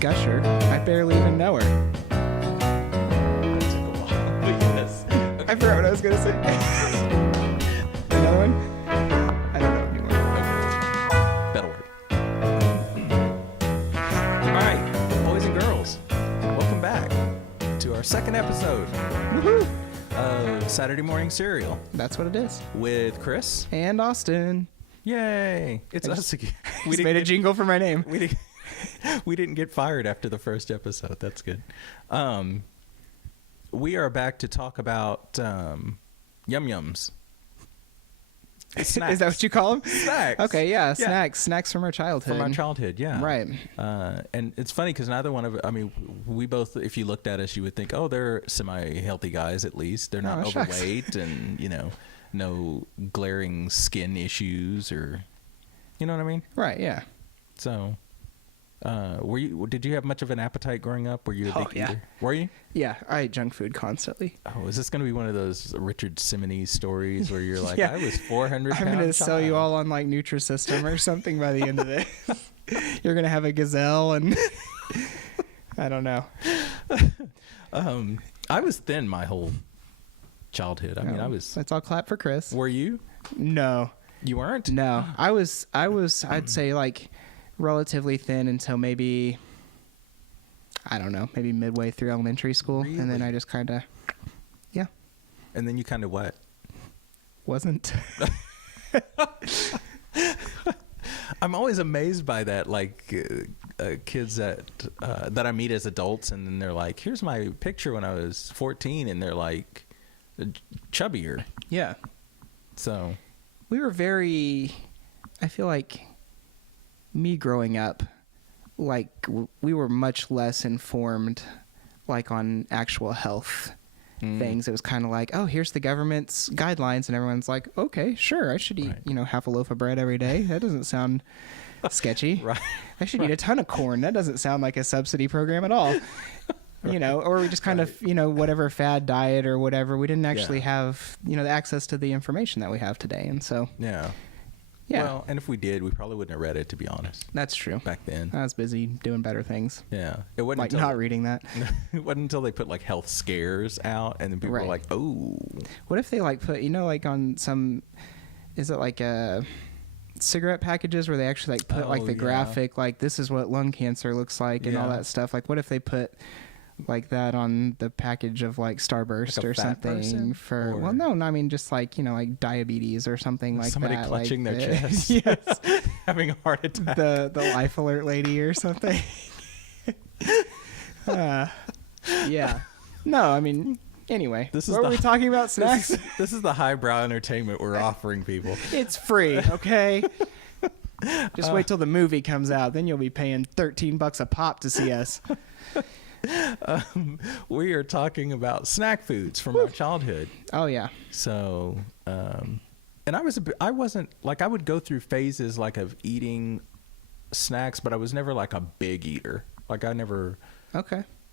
Gusher. I barely even know her. That took a while, but yes. I forgot what I was going to say. Another one? I don't know anymore. That'll work. All right, boys and girls, welcome back to our second episode Woohoo! of Saturday Morning Cereal That's what it is. with Chris. And Austin. Yay! It's us again. We made a jingle for my name. We didn't get fired after the first episode. That's good. We are back to talk about yum-yums. Snacks. Is that what you call them? Snacks. Okay, yeah, snacks. Snacks from our childhood. From our childhood, yeah. Right. And it's funny because neither one of, I mean, we both, if you looked at us, you would think, oh, they're semi-healthy guys at least. They're not overweight and, you know, no glaring skin issues or, you know what I mean? Right, yeah. So, did you have much of an appetite growing up? Were you a big eater? Were you? Yeah, I ate junk food constantly. Oh, is this going to be one of those Richard Simonese stories where you're like, Yeah. I was 400 pounds? I'm going to sell you all on like Nutrisystem or something by the end of this. You're going to have a gazelle and I don't know. I was thin my whole childhood. I mean, I was. Let's all clap for Chris. Were you? No. You weren't? No. I was I'd say like relatively thin until maybe, I don't know, maybe midway through elementary school. Really? And then I just kind of, yeah. And then you kind of what? Wasn't. I'm always amazed by that, like kids that I meet as adults, and then they're like, "Here's my picture when I was 14," and they're like chubbier. Yeah. So We were very, I feel like me growing up, like we were much less informed, like on actual health things. It was kind of like, oh, here's the government's guidelines, and everyone's like, okay, sure, I should eat, half a loaf of bread every day. That doesn't sound sketchy. Right. I should eat a ton of corn. That doesn't sound like a subsidy program at all. Or we just kind of, whatever fad diet or whatever. We didn't actually have, the access to the information that we have today. And so, yeah. Well, and if we did, we probably wouldn't have read it, to be honest. That's true. Back then. I was busy doing better things. Yeah. It wasn't like until not reading that. It wasn't until they put like health scares out, and then people were like, oh. What if they like put, like on some, is it like cigarette packages where they actually like put like the graphic, like this is what lung cancer looks like and all that stuff. Like what if they put like that on the package of like Starburst like or something for, well, no, I mean, just like, like diabetes or something like somebody that. Somebody clutching like their chest. Yes. Having a heart attack. The life alert lady or something. Yeah. No, I mean, anyway, what were we talking about? Snacks? This is the highbrow entertainment we're offering people. It's free, okay? Just wait till the movie comes out. Then you'll be paying $13 a pop to see us. We are talking about snack foods from our childhood. Oh, yeah. So, and I wasn't, like, I would go through phases, like, of eating snacks, but I was never, like, a big eater. Like, I never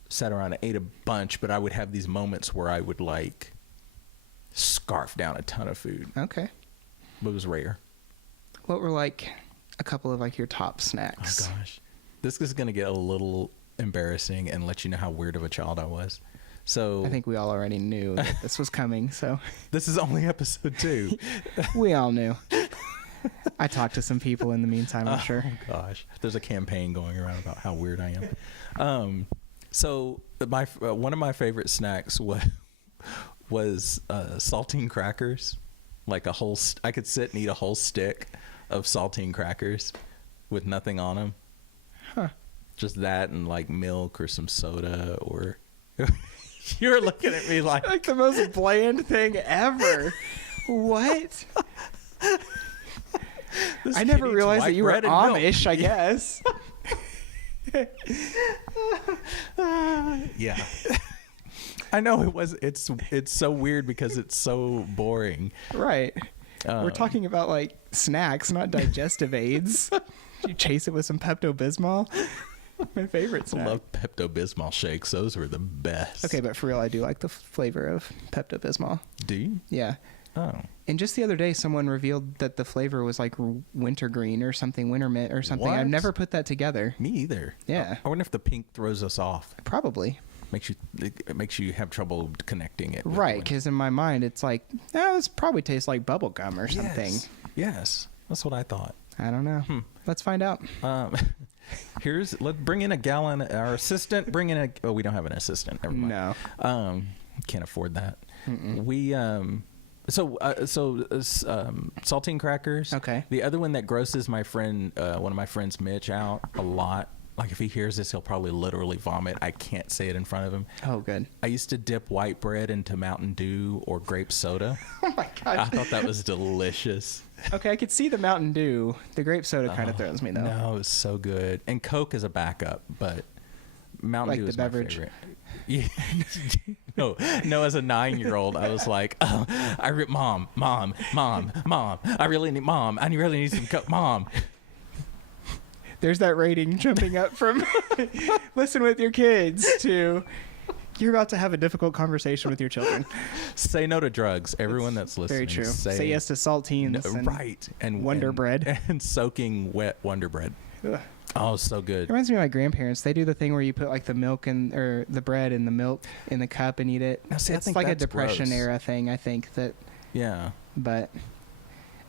sat around and ate a bunch, but I would have these moments where I would, like, scarf down a ton of food. Okay. But it was rare. What were, like, a couple of, like, your top snacks? Oh, gosh. This is going to get a little embarrassing and let you know how weird of a child I was. So I think we all already knew that this was coming, so this is only episode 2. We all knew. I talked to some people in the meantime, I'm sure. Oh gosh, there's a campaign going around about how weird I am. So one of my favorite snacks was saltine crackers. Like I could sit and eat a whole stick of saltine crackers with nothing on them. Huh. Just that and like milk or some soda or you're looking at me like the most bland thing ever. What? I never realized that you were Amish, I guess. Yeah. I know it's so weird because it's so boring. Right. We're talking about like snacks, not digestive aids. You chase it with some Pepto-Bismol. My favorite snack. I love Pepto-Bismol shakes. Those were the best. Okay, but for real, I do like the flavor of Pepto-Bismol. Do you? Yeah. Oh. And just the other day, someone revealed that the flavor was like wintergreen or something, winter mint or something. What? I've never put that together. Me either. Yeah. I wonder if the pink throws us off. Probably. It makes you have trouble connecting it. Right, because in my mind, it's like, this probably tastes like bubble gum or something. Yes. That's what I thought. I don't know. Let's find out. Let's bring in a gallon. Our assistant, bring in we don't have an assistant. Never mind. No. Can't afford that. We, saltine crackers. Okay. The other one that grosses my friend, one of my friends, Mitch, out a lot. Like if he hears this, he'll probably literally vomit. I can't say it in front of him. Oh, good. I used to dip white bread into Mountain Dew or grape soda. Oh my gosh. I thought that was delicious. Okay, I could see the Mountain Dew. The grape soda kind of throws me though. No, it's so good. And Coke is a backup, but Mountain Dew is my favorite. Yeah. No, as a 9-year-old, I was like, mom, I really need some Coke, Mom. There's that rating jumping up from listen with your kids to you're about to have a difficult conversation with your children. Say no to drugs. Everyone that's listening. Very true. Say yes to saltines. Right. And Wonder Bread. And soaking wet Wonder Bread. Ugh. Oh, so good. It reminds me of my grandparents. They do the thing where you put like the milk or the bread and the milk in the cup and eat it. Now, see, it's like a Depression era thing, I think. Yeah. But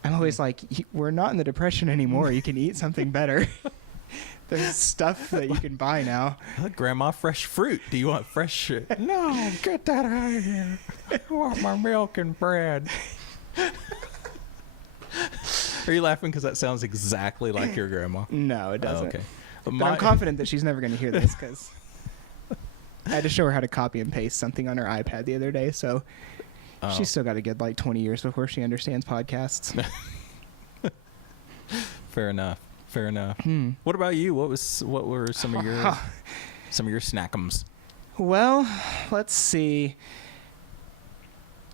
I'm always like, we're not in the Depression anymore. You can eat something better. There's stuff that you can buy now. Grandma, fresh fruit. Do you want fresh shit? No, get that out of here. I want my milk and bread. Are you laughing because that sounds exactly like your grandma? No, it doesn't. Oh, okay. But I'm confident that she's never going to hear this because I had to show her how to copy and paste something on her iPad the other day. So she's still got to get like 20 years before she understands podcasts. Fair enough. What about you? What were some of your snackums? Well, let's see.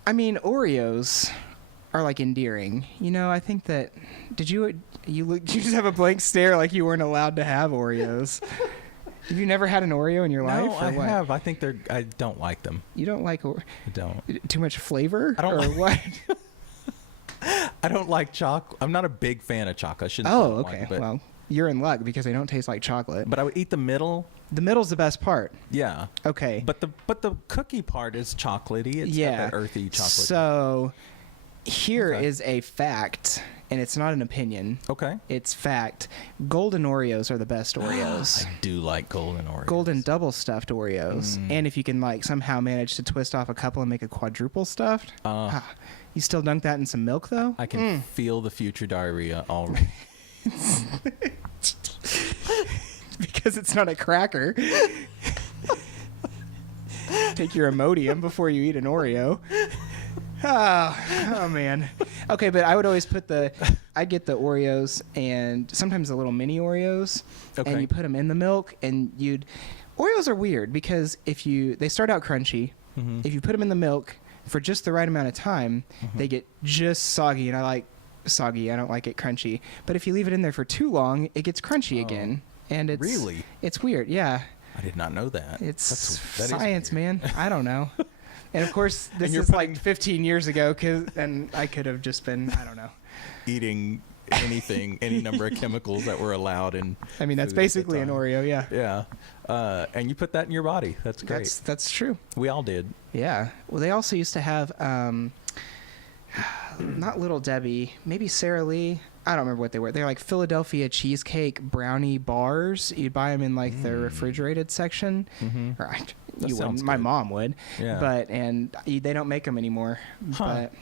I mean, Oreos are like endearing. You know, I think that you just have a blank stare like you weren't allowed to have Oreos. Have you never had an Oreo in your life? No, I have. I think I don't like them. You don't like I don't. Too much flavor? I don't or what? I don't like chocolate. I'm not a big fan of chocolate. I shouldn't oh, okay. Well, you're in luck because they don't taste like chocolate. But I would eat the middle. The middle's the best part. Yeah. Okay. But the cookie part is chocolatey. It's got that earthy chocolate. So here is a fact, and it's not an opinion. Okay. It's fact. Golden Oreos are the best Oreos. I do like golden Oreos. Golden double stuffed Oreos. And if you can like somehow manage to twist off a couple and make a quadruple stuffed. You still dunk that in some milk though? I can feel the future diarrhea already. Because it's not a cracker. Take your Imodium before you eat an Oreo. Oh man. Okay, but I would always I'd get the Oreos and sometimes the little mini Oreos. Okay. And you put them in the milk and Oreos are weird because they start out crunchy. Mm-hmm. If you put them in the milk for just the right amount of time, they get just soggy, and I like soggy. I don't like it crunchy. But if you leave it in there for too long, it gets crunchy again. And it's weird. Yeah. I did not know that. That science, man. I don't know. And of course, this is like 15 years ago, and I could have just been, I don't know, eating anything, any number of chemicals that were allowed in. I mean, that's basically an Oreo, yeah. Yeah. And you put that in your body. That's great. That's true. We all did. Yeah. Well, they also used to have, not Little Debbie, maybe Sara Lee. I don't remember what they were. They're like Philadelphia cheesecake brownie bars. You'd buy them in like the refrigerated section. Mm-hmm. Or you wouldn't. My mom would. Yeah. They don't make them anymore. Huh. But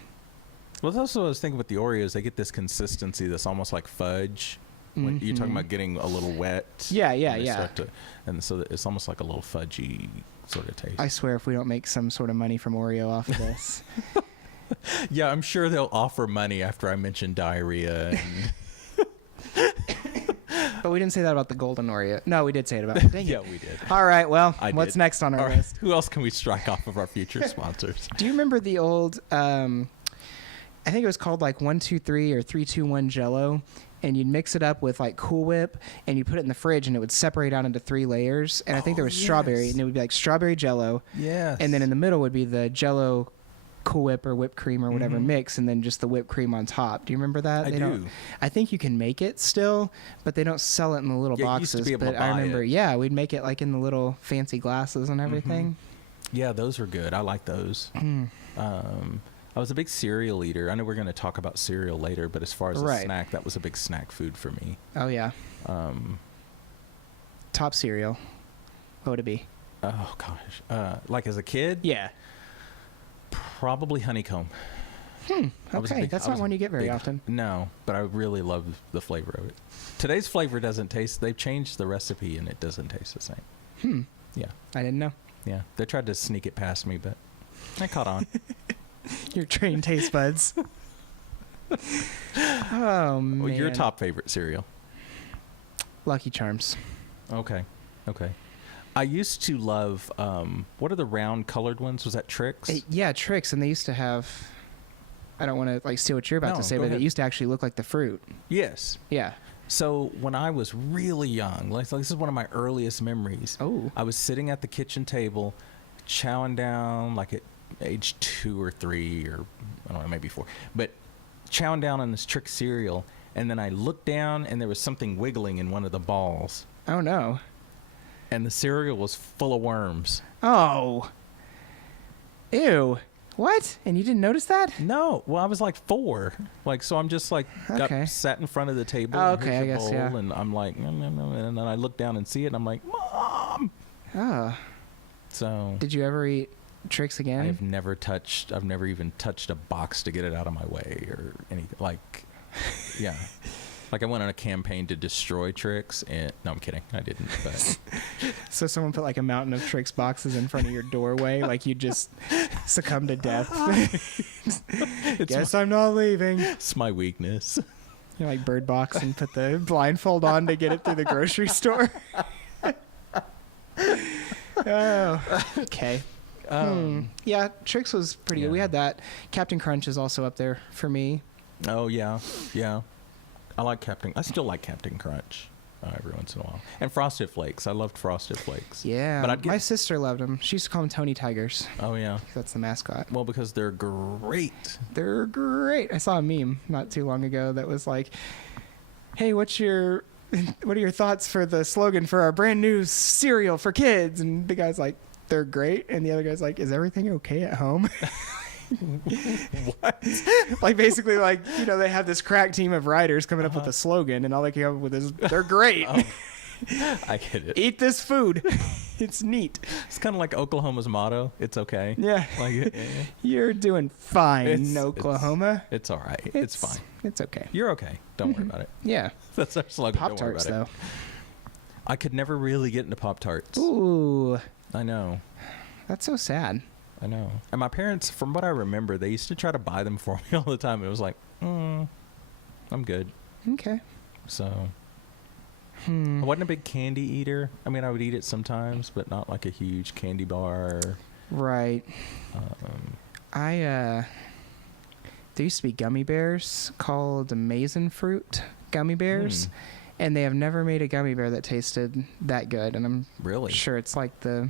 well, that's what I was thinking with the Oreos. They get this consistency that's almost like fudge. When you're talking about getting a little wet. Yeah. And so it's almost like a little fudgy sort of taste. I swear if we don't make some sort of money from Oreo off of this. Yeah, I'm sure they'll offer money after I mention diarrhea. But we didn't say that about the golden Oreo. No, we did say it about it. Dang it. Yeah, we did. All right, well, what's next on our list? Who else can we strike off of our future sponsors? Do you remember the old, I think it was called like 1, 2, 3 or 3, 2, 1 Jell-O? And you'd mix it up with like Cool Whip, and you put it in the fridge, and it would separate out into 3 layers. And I think there was strawberry, and it would be like strawberry Jell-O. Yes. And then in the middle would be the Jell-O Cool Whip or whipped cream or whatever mix, and then just the whipped cream on top. Do you remember that? I do. I think you can make it still, but they don't sell it in the little boxes. You used to be able but to buy I remember, it. we'd make it like in the little fancy glasses and everything. Yeah, those were good. I like those. I was a big cereal eater. I know we're going to talk about cereal later, but as far as a snack, that was a big snack food for me. Oh, yeah. Top cereal. What would it be? Oh, gosh. Like as a kid? Yeah. Probably honeycomb. Okay, that's not one you get very often. No, but I really love the flavor of it. Today's flavor doesn't taste... They've changed the recipe, and it doesn't taste the same. Yeah. I didn't know. Yeah. They tried to sneak it past me, but I caught on. Your trained taste buds. Oh, man. Well, your top favorite cereal? Lucky Charms. Okay. I used to love, what are the round colored ones? Was that Trix? Yeah, Trix. And they used to have, I don't want to like steal what you're about to say, but ahead. it used to actually look like the fruit. Yes. Yeah. So when I was really young, like this is one of my earliest memories. Oh. I was sitting at the kitchen table, chowing down like at age 2 or 3 or I don't know, maybe 4, but chowing down on this Trix cereal. And then I looked down and there was something wiggling in one of the balls. Oh, no. And the cereal was full of worms. Oh. Ew. What? And you didn't notice that? No. Well, I was like 4. Like, so I'm just like sat in front of the table. Oh, and okay, here's I your guess, bowl, yeah. And I'm like, and then I look down and see it and I'm like, Mom. Oh. So. Did you ever eat Trix again? I've never even touched a box to get it out of my way or anything. Like, yeah. Like I went on a campaign to destroy Trix, and no, I'm kidding, I didn't. But so someone put like a mountain of Trix boxes in front of your doorway, like you just succumb to death. Guess I'm not leaving. It's my weakness. You like Bird Box and put the blindfold on to get it through the grocery store. Oh, okay. Yeah, Trix was pretty good. We had that. Captain Crunch is also up there for me. Oh yeah. I still like Captain Crunch every once in a while. And Frosted Flakes. I loved Frosted Flakes. Yeah. But my sister loved them. She used to call them Tony Tigers. Oh, yeah. That's the mascot. Well, because they're great. They're great. I saw a meme not too long ago that was like, hey, what are your thoughts for the slogan for our brand new cereal for kids? And the guy's like, they're great. And the other guy's like, is everything okay at home? What? Like basically like, you know, they have this crack team of writers coming up with a slogan and all they come up with is they're great. Oh, I get it. Eat this food. It's neat. It's kind of like Oklahoma's motto. It's okay. Yeah. Like You're doing fine, Oklahoma. It's all right. It's fine. It's okay. You're okay. Don't worry about it. Yeah. That's our slogan. Pop-Tarts though. I could never really get into Pop-Tarts. Ooh. I know. That's so sad. I know. And my parents, from what I remember, they used to try to buy them for me all the time. It was like, I'm good. Okay. So, I wasn't a big candy eater. I mean, I would eat it sometimes, but not like a huge candy bar. Right. There used to be gummy bears called Amazing Fruit gummy bears. And they have never made a gummy bear that tasted that good. And I'm sure it's like the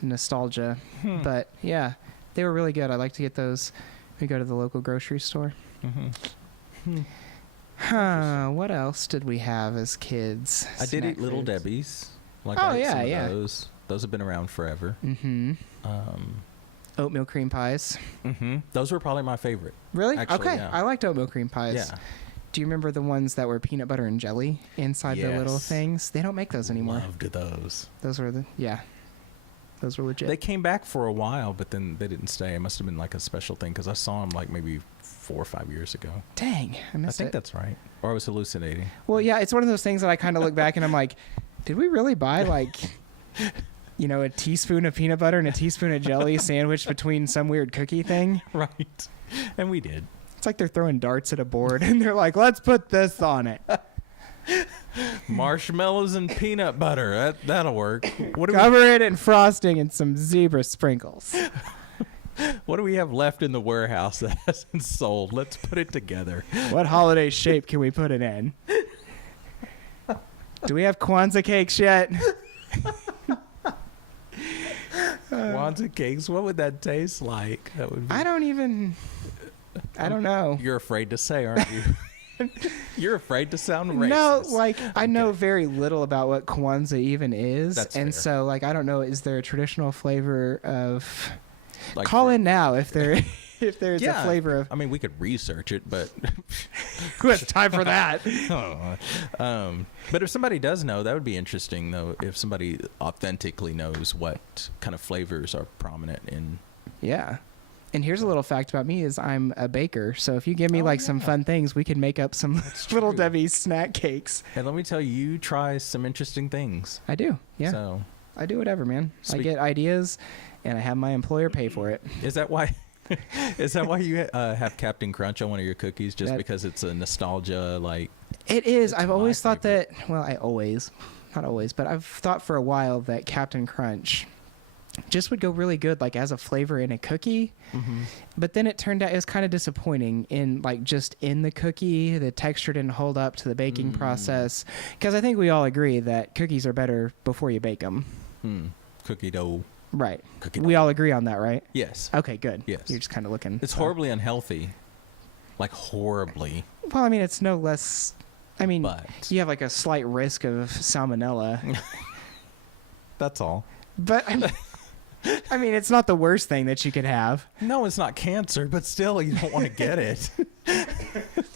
nostalgia. But yeah, they were really good. I like to get those. We go to the local grocery store. What else did we have as kids? I did eat Little Debbie's. Like those have been around forever. Oatmeal cream pies. Those were probably my favorite. Really? Actually, okay. yeah. I liked oatmeal cream pies. Yeah. Do you remember the ones that were peanut butter and jelly inside the little things? They don't make those anymore. Loved those. Those were those were legit. They came back for a while, but then they didn't stay. It must have been like a special thing because I saw them like maybe 4 or 5 years ago. Dang, I missed it. I think that's right. Or I was hallucinating. Well, yeah, it's one of those things that I kind of look back and I'm like, did we really buy like, you know, a teaspoon of peanut butter and a teaspoon of jelly sandwiched between some weird cookie thing? Right. And we did. It's like they're throwing darts at a board and they're like, let's put this on it. Marshmallows and peanut butter. That'll work. Cover it in frosting and some zebra sprinkles. What do we have left in the warehouse that hasn't sold? Let's put it together. What holiday shape can we put it in? Do we have Kwanzaa cakes yet? Kwanzaa Kwanzaa cakes. What would that taste like? That would be... I don't know. You're afraid to say, aren't you? You're afraid to sound racist. No, like I know very little about what Kwanzaa even is. That's and fair. so like I don't know, is there a traditional flavor of Like call in now if there if there's yeah, a flavor of I mean, we could research it, but who has time for that? But if somebody does know, that would be interesting, though. If somebody authentically knows what kind of flavors are prominent in. Yeah. And here's a little fact about me is I'm a baker. So if you give me some fun things, we can make up some Little Debbie snack cakes. And let me tell you, you try some interesting things. I do. Yeah. So I do whatever, man. I get ideas and I have my employer pay for it. is that why? Is that why you have Captain Crunch on one of your cookies? Just because it's a nostalgia, like it is. I've always thought favorite. that. Well, not always, but I've thought for a while that Captain Crunch just would go really good, like as a flavor in a cookie. Mm-hmm. But then it turned out it was kind of disappointing in like just in the cookie. The texture didn't hold up to the baking process. Because I think we all agree that cookies are better before you bake them. Cookie dough. Right. Cookie We dough. all agree on that, right? Yes. Okay, good. Yes. You're just kind of looking. It's horribly unhealthy. Like horribly. Well, I mean, it's no less. I mean, But you have like a slight risk of salmonella. that's all. But I mean, it's not the worst thing that you could have. No, it's not cancer, but still, you don't want to get it.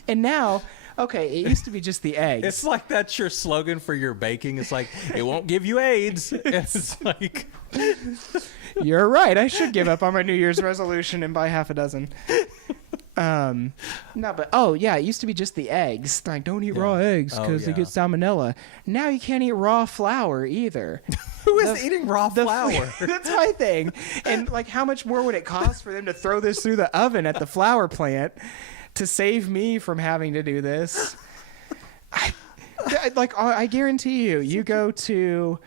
And now, okay, it used to be just the eggs. It's like that's your slogan for your baking. It's like, it won't give you AIDS. It's like... You're right. I should give up on my New Year's resolution and buy half a dozen. No, but it used to be just the eggs. Like, don't eat raw eggs because they get salmonella. Now you can't eat raw flour either. Who is eating raw flour? That's my thing. And like, how much more would it cost for them to throw this through the oven at the flour plant to save me from having to do this? I guarantee you go to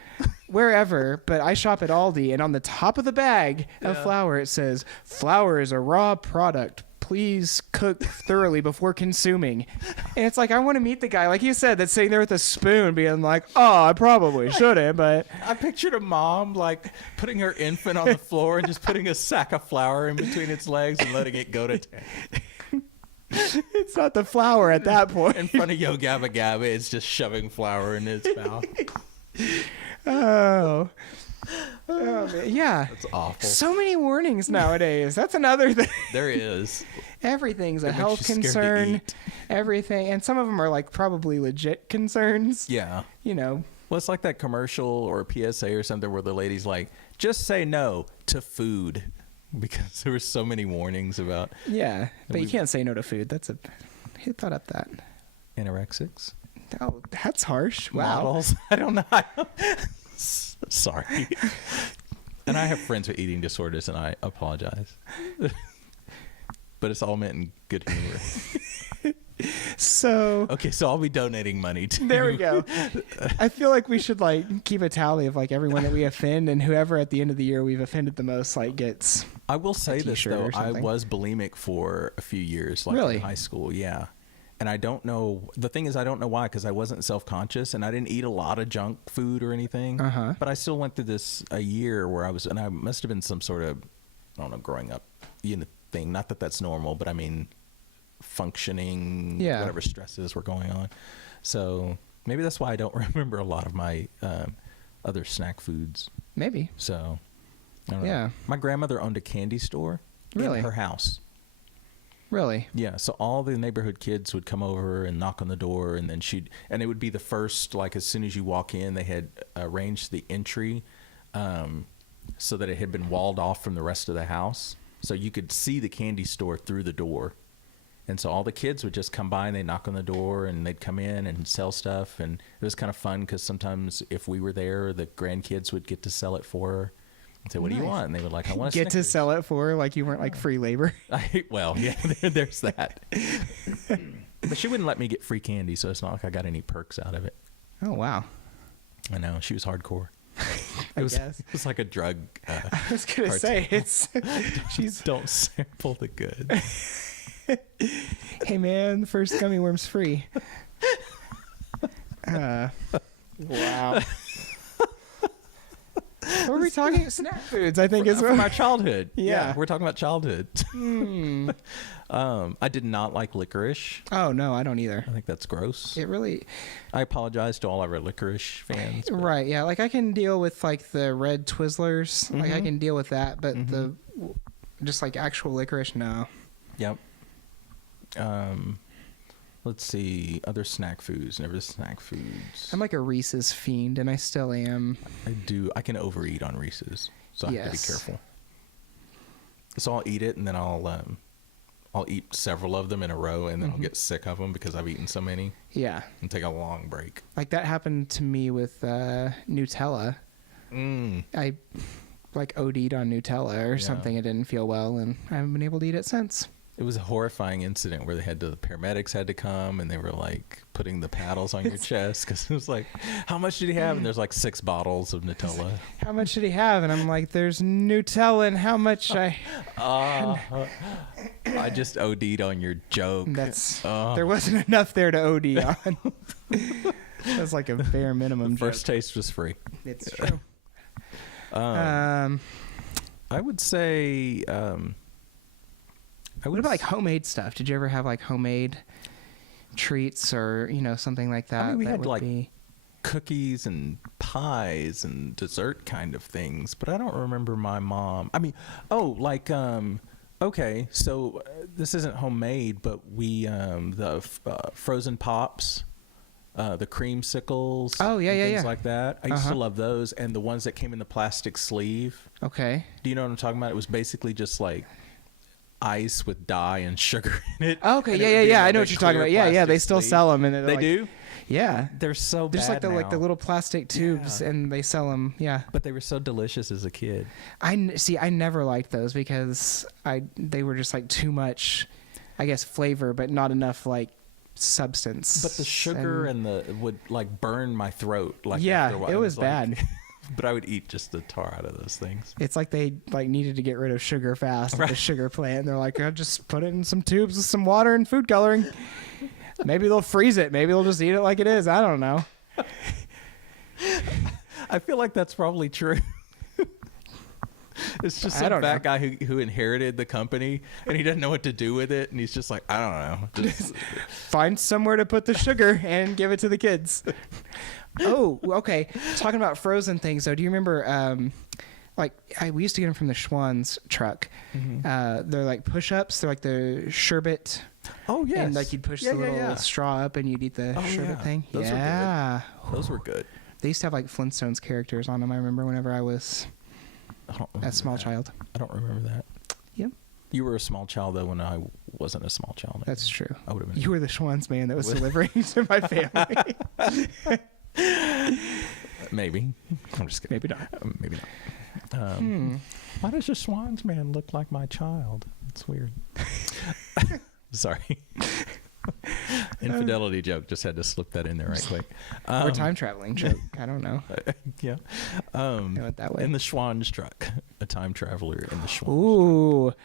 wherever, but I shop at Aldi, and on the top of the bag of flour, it says, flour is a raw product. Please cook thoroughly before consuming. And it's like, I want to meet the guy, like you said, that's sitting there with a spoon being like, I probably shouldn't, but... I pictured a mom, like, putting her infant on the floor and just putting a sack of flour in between its legs and letting it go to town. It's not the flour at that point. In front of Yo Gabba Gabba, it's just shoving flour in its mouth. Oh, man. Yeah. That's awful. So many warnings nowadays. That's another thing. There is. Everything's a It makes health you scared to concern. eat. Everything. And some of them are like probably legit concerns. Yeah. You know. Well, it's like that commercial or a PSA or something where the lady's like, just say no to food. Because there were so many warnings about... Yeah. But you can't say no to food. Who thought up that? Anorexics? Oh, that's harsh. Wow. Models? I don't know. Sorry. And I have friends with eating disorders, and I apologize. But it's all meant in good humor. So... Okay, so I'll be donating money to... There we go. I feel like we should like keep a tally of like everyone that we offend, and whoever at the end of the year we've offended the most like gets... I will say this, though. or I something. was bulimic for a few years, like Really? in high school, yeah. And I don't know... The thing is, I don't know why, because I wasn't self-conscious, and I didn't eat a lot of junk food or anything. Uh-huh. But I still went through this a year where I was... And I must have been some sort of, I don't know, growing up thing. Not that that's normal, but I mean... functioning, whatever stresses were going on. So maybe that's why I don't remember a lot of my other snack foods. Maybe. So I don't know. Yeah. My grandmother owned a candy store Really? in her house. Really? Yeah. So all the neighborhood kids would come over and knock on the door, and then and it would be the first, like as soon as you walk in, they had arranged the entry so that it had been walled off from the rest of the house. So you could see the candy store through the door. And so all the kids would just come by and they'd knock on the door and they'd come in and sell stuff. And it was kind of fun because sometimes if we were there, the grandkids would get to sell it for her and say, what do you want? And they would like, I want a Get to Snickers. sell it for her like you weren't like free labor. Well, yeah, there's that. But she wouldn't let me get free candy, so it's not like I got any perks out of it. Oh, wow. I know. She was hardcore. I It guess. was like a drug. I was going to say, she's... Don't sample the good. Hey, man, the first gummy worm's free. Wow. What were we talking? Snack foods, I think, is from our childhood. Yeah. We're talking about childhood. I did not like licorice. Oh, no, I don't either. I think that's gross. It really... I apologize to all of our licorice fans. But... Right, yeah. Like, I can deal with, like, the red Twizzlers. Like, I can deal with that, but just, like, actual licorice, no. Yep. Let's see. Other snack foods. Never snack foods. I'm like a Reese's fiend, and I still am. I can overeat on Reese's, so I have to be careful. So I'll eat it, and then I'll eat several of them in a row, and then I'll get sick of them because I've eaten so many. Yeah. And take a long break. Like that happened to me with Nutella. I like OD'd on Nutella or something. It didn't feel well, and I haven't been able to eat it since. It was a horrifying incident where the paramedics had to come, and they were like putting the paddles on your chest because it was like, how much did he have? And there's like 6 bottles of Nutella. How much did he have? And I'm like, there's Nutella, and how much I just OD'd on your joke. There wasn't enough there to OD on. That's like a bare minimum. First taste was free. It's true. I would say. What about like homemade stuff? Did you ever have like homemade treats or something like that? I mean, we had like cookies and pies and dessert kind of things, but I don't remember my mom. I mean, okay, so this isn't homemade, but we the frozen pops. The creamsicles, things like that. I used to love those, and the ones that came in the plastic sleeve. Okay. Do you know what I'm talking about? It was basically just like ice with dye and sugar in it. Oh, okay, yeah. I know what you're talking about. Yeah. They still sell them, and they do. Yeah, they're so bad. Just like the little plastic tubes, and they sell them. Yeah, but they were so delicious as a kid. I never liked those because they were just like too much, I guess, flavor, but not enough like substance. But the sugar and the would like burn my throat. Like after a while. It was bad. But I would eat just the tar out of those things. It's like they needed to get rid of sugar fast at the sugar plant. And they're like, oh, just put it in some tubes with some water and food coloring. Maybe they'll freeze it. Maybe they'll just eat it like it is. I don't know. I feel like that's probably true. It's just some fat guy who inherited the company, and he doesn't know what to do with it, and he's just like, I don't know. Just find somewhere to put the sugar and give it to the kids. Oh, okay. Talking about frozen things, though, do you remember, we used to get them from the Schwann's truck. They're like push-ups. They're like the sherbet. Oh, yes. And like you'd push the little straw up, and you'd eat the sherbet thing. Those were good. Those were good. They used to have like Flintstones characters on them, I remember, whenever I was a small child. I don't remember that. Yep. You were a small child, though, when I wasn't a small child. That's true. I would have been. You were the Schwann's man that was delivering to my family. Maybe. I'm just kidding. Maybe not. Maybe not. Why does the Schwann's man look like my child? It's weird. Sorry. Infidelity joke. Just had to slip that in there right quick. Or time traveling joke. I don't know. Yeah. Know it that way. In the Schwann's truck. A time traveler in the Schwann's Ooh. truck.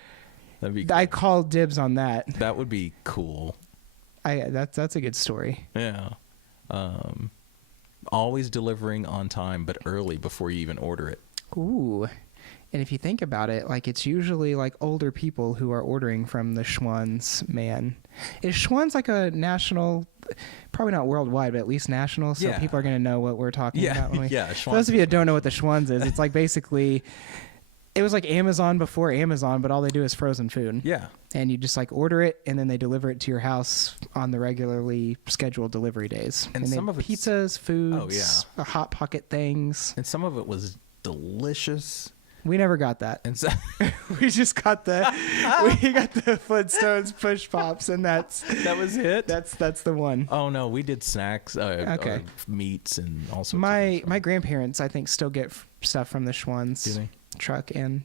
That'd be cool. I call dibs on that. That would be cool. That's a good story. Yeah. Always delivering on time, but early before you even order it. Ooh. And if you think about it, like it's usually like older people who are ordering from the Schwann's man. Is Schwann's like a national, probably not worldwide, but at least national, so people are going to know what we're talking about. For those of you that don't know what the Schwann's is, it's like basically, it was like Amazon before Amazon, but all they do is frozen food. Yeah. And you just like order it, and then they deliver it to your house on the regularly scheduled delivery days. And some of it's pizzas, foods, Hot Pocket things. And some of it was delicious. We never got that. And so we just got the Flintstones push pops, and that was it. That's the one. Oh no, we did snacks, meats, and all sorts. My grandparents, I think, still get stuff from the Schwann's truck, and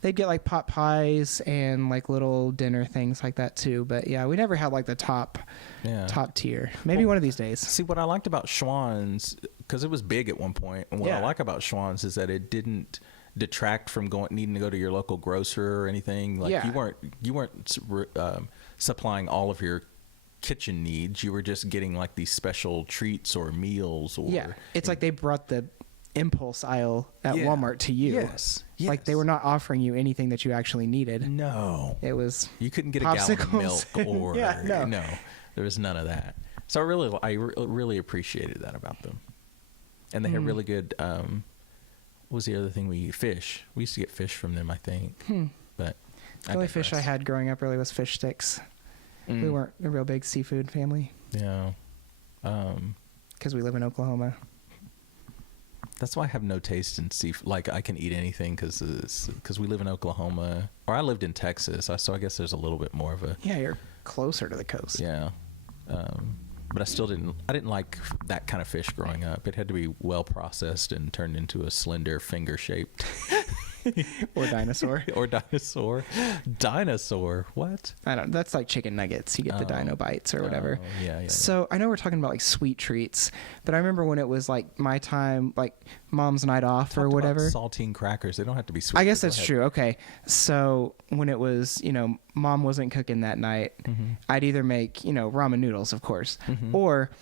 they'd get like pot pies and like little dinner things like that too. But we never had like the top tier. Maybe one of these days. See, what I liked about Schwann's, because it was big at one point, and what I like about Schwann's is that it didn't detract from needing to go to your local grocer or anything. Like you weren't supplying all of your kitchen needs. You were just getting like these special treats or meals. Or it's like they brought the impulse aisle at Yeah. Walmart to you. Yes. Like they were not offering you anything that you actually needed. No. It was You couldn't get a gallon of popsicles. milk or Yeah, no. there was none of that. So I really appreciated that about them. And they had really good. What was the other thing we eat? Fish. We used to get fish from them, I think. But the only fish I had growing up really was fish sticks. We weren't a real big seafood family. Yeah. Because we live in Oklahoma. That's why I have no taste in seafood. Like I can eat anything because we live in Oklahoma, or I lived in Texas. So I guess there's a little bit more of a. Yeah, you're closer to the coast. Yeah. But I didn't like that kind of fish growing up. It had to be well processed and turned into a slender finger shaped. Or dinosaur. Or dinosaur. Dinosaur. What? I don't. That's like chicken nuggets. You get the dino bites or whatever. Yeah. So I know we're talking about like sweet treats, but I remember when it was like my time, like mom's night off or whatever. Saltine crackers. They don't have to be sweet. I guess that's true. Okay. So when it was, mom wasn't cooking that night, I'd either make, ramen noodles, of course, or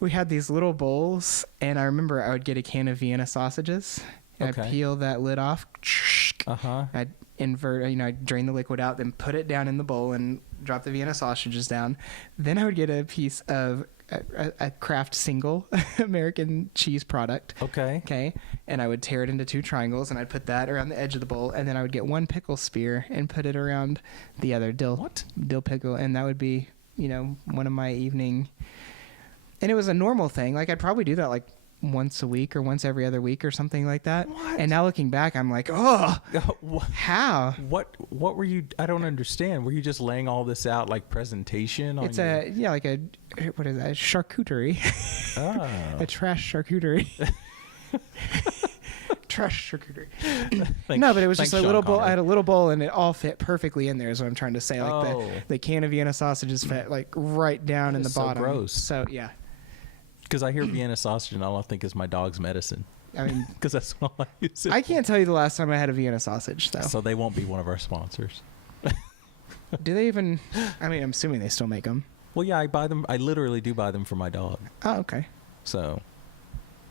we had these little bowls, and I remember I would get a can of Vienna sausages. I'd peel that lid off. I'd invert, I'd drain the liquid out, then put it down in the bowl and drop the Vienna sausages down. Then I would get a piece of a Kraft single American cheese product. Okay. And I would tear it into 2 triangles, and I'd put that around the edge of the bowl, and then I would get 1 pickle spear and put it around the other dill pickle, and that would be, one of my evening. And it was a normal thing. Like I'd probably do that like once a week or once every other week or something like that. What? And now looking back, I'm like, oh, how? What were you? I don't understand. Were you just laying all this out like presentation? It's like a what is that? Charcuterie. Oh. A trash charcuterie. Trash charcuterie. Thanks, No, but it was just a Sean little bowl. Connery. I had a little bowl, and it all fit perfectly in there. Is what I'm trying to say. Like the can of Vienna sausages fit like right down in the bottom. So gross. So yeah. Because I hear Vienna sausage and all I think is my dog's medicine. I mean, because that's what I use it. I can't tell you the last time I had a Vienna sausage, though. So they won't be one of our sponsors. Do they even? I mean, I'm assuming they still make them. Well, yeah, I buy them. I literally do buy them for my dog. Oh, okay. So,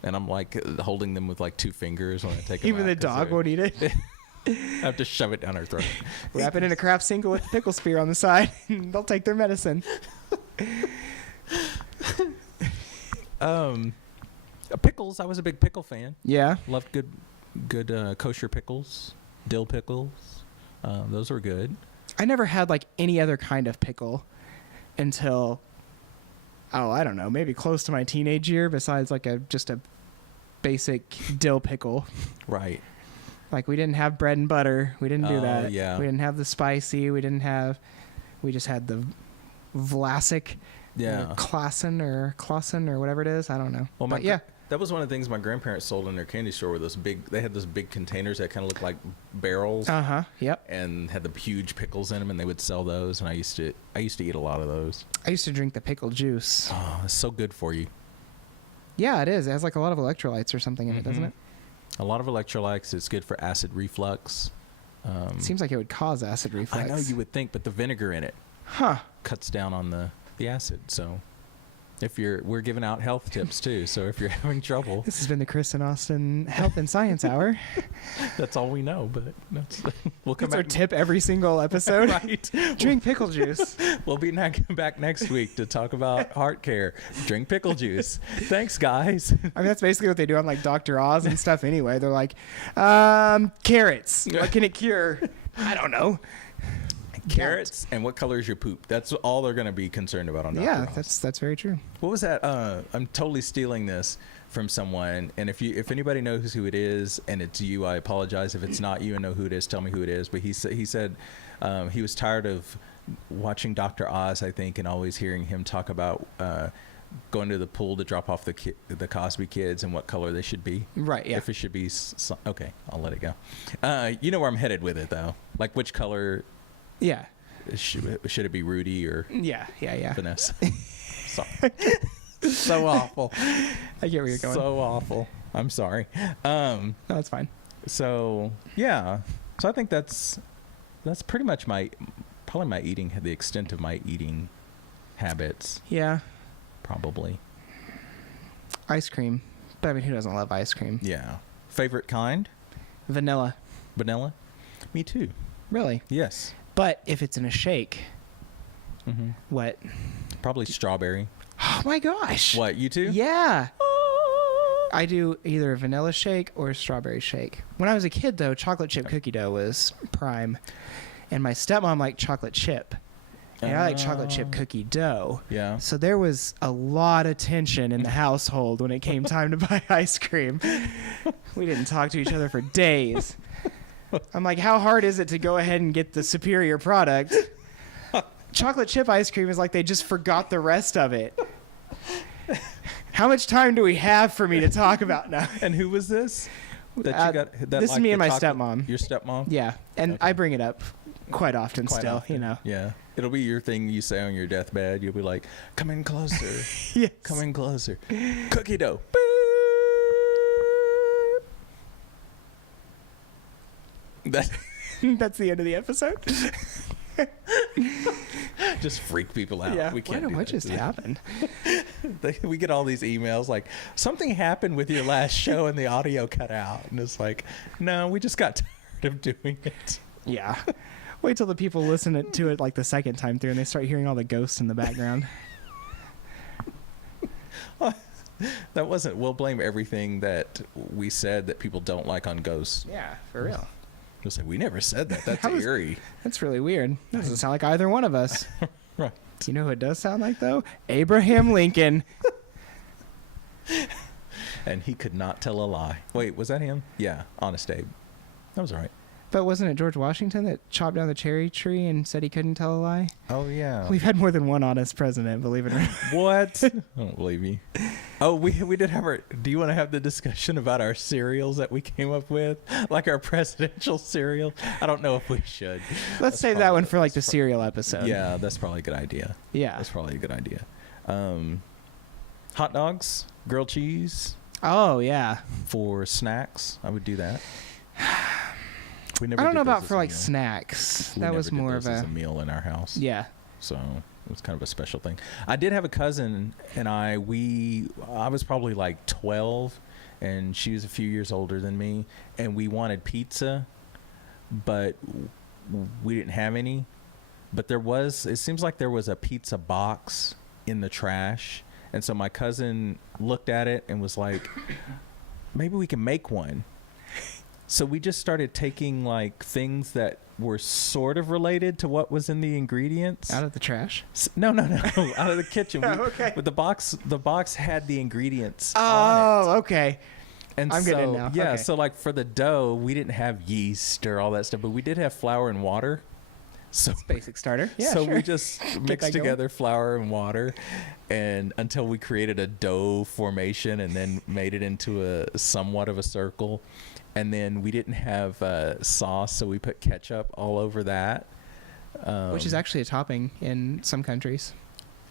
and I'm like holding them with like 2 fingers when I take them Even out the dog won't eat it. I have to shove it down her throat. Wrap it in a Kraft single with a pickle spear on the side. They'll take their medicine. Pickles. I was a big pickle fan. Yeah. Loved good kosher pickles, dill pickles. Those were good. I never had like any other kind of pickle until, I don't know, maybe close to my teenage year. Besides like just a basic dill pickle. Right. Like we didn't have bread and butter. We didn't do that. Yeah. We didn't have the spicy. We just had the Vlasic. Yeah. Clausen or whatever it is. I don't know. Well, but yeah. That was one of the things my grandparents sold in their candy store. Were they had those big containers that kind of looked like barrels. Yep. And had the huge pickles in them, and they would sell those. And I used to eat a lot of those. I used to drink the pickle juice. Oh, it's so good for you. Yeah, it is. It has like a lot of electrolytes or something in it, doesn't it? A lot of electrolytes. It's good for acid reflux. It seems like it would cause acid reflux. I know you would think, but the vinegar in it cuts down on the acid. So we're giving out health tips too. So if you're having trouble, this has been the Chris and Austin Health and Science Hour. That's all we know, but we'll come That's back. our tip every single episode. Right. Drink pickle juice. We'll be back next week to talk about heart care. Drink pickle juice. Thanks, guys. I mean, that's basically what they do on like Dr. Oz and stuff anyway. They're like, carrots. What can it cure? I don't know. Carrots and what color is your poop? That's all they're going to be concerned about on Dr. Yeah, Oz. that's very true. What was that? I'm totally stealing this from someone, and if anybody knows who it is and it's you, I apologize. If it's not you and know who it is, tell me who it is. But he said he was tired of watching Dr. Oz, I think, and always hearing him talk about going to the pool to drop off the Cosby kids and what color they should be. Right. Yeah. If it should be okay, I'll let it go. You know where I'm headed with it, though. Like which color. Yeah. Should it be Rudy or yeah. Vanessa? So awful. I get where you're going. So awful. I'm sorry. No, that's fine. So yeah. So I think that's pretty much the extent of my eating habits. Yeah. Probably. Ice cream. But I mean, who doesn't love ice cream? Yeah. Favorite kind? Vanilla. Vanilla? Me too. Really? Yes. But if it's in a shake, what? Probably strawberry. Oh my gosh. What, you too? Yeah. I do either a vanilla shake or a strawberry shake. When I was a kid, though, chocolate chip cookie dough was prime. And my stepmom liked chocolate chip. And I like chocolate chip cookie dough. Yeah. So there was a lot of tension in the household when it came time to buy ice cream. We didn't talk to each other for days. I'm like, how hard is it to go ahead and get the superior product? Chocolate chip ice cream is like they just forgot the rest of it. How much time do we have for me to talk about now? And who was this? That you got, that this is me and my stepmom. Your stepmom? Yeah. And Okay. I bring it up quite often still, you know. Yeah. It'll be your thing you say on your deathbed. You'll be like, come in closer. Yes. Come in closer. Cookie dough. That That's the end of the episode. just freak people out. Yeah. We can't do What that. just happened? We get all these emails like, something happened with your last show and the audio cut out. And it's like, no, we just got tired of doing it. Yeah. Wait till the people listen to it like the second time through and they start hearing all the ghosts in the background. That wasn't, we'll blame everything that we said that people don't like on ghosts. Yeah, for real. We'll say, we never said that. That's How is- eerie. That's really weird. That doesn't sound like either one of us. Right. You know who it does sound like, though? Abraham Lincoln. And he could not tell a lie. Wait, was that him? Yeah, Honest Abe. That was all right. But wasn't it George Washington that chopped down the cherry tree and said he couldn't tell a lie? Oh, yeah. We've had more than one honest president, believe it or not. What? I don't believe you. Oh, we did have our... Do you want to have the discussion about our cereals that we came up with? Like our presidential cereal? I don't know if we should. Let's save that one for like the cereal episode. Yeah, that's probably a good idea. Yeah. That's probably a good idea. Hot dogs, grilled cheese Oh, yeah. for snacks. I would do that. We I never don't did know those about as for a like meal. snacks. We That never was did more those of as a... a meal in our house. Yeah. So it was kind of a special thing. I did have a cousin, and I was probably like 12, and she was a few years older than me, and we wanted pizza, but we didn't have any. But it seems like there was a pizza box in the trash, and so my cousin looked at it and was like, maybe we can make one. So we just started taking like things that were sort of related to what was in the ingredients. Out of the trash? No, out of the kitchen. Okay. But the box had the ingredients on Oh, it. okay. And I'm so, getting now. Yeah, Okay. so like for the dough, we didn't have yeast or all that stuff, but we did have flour and water. So Basic starter. Yeah, so sure. we just mixed that going. together flour and water, and until we created a dough formation, and then made it into a somewhat of a circle. And then we didn't have sauce, so we put ketchup all over that. Which is actually a topping in some countries.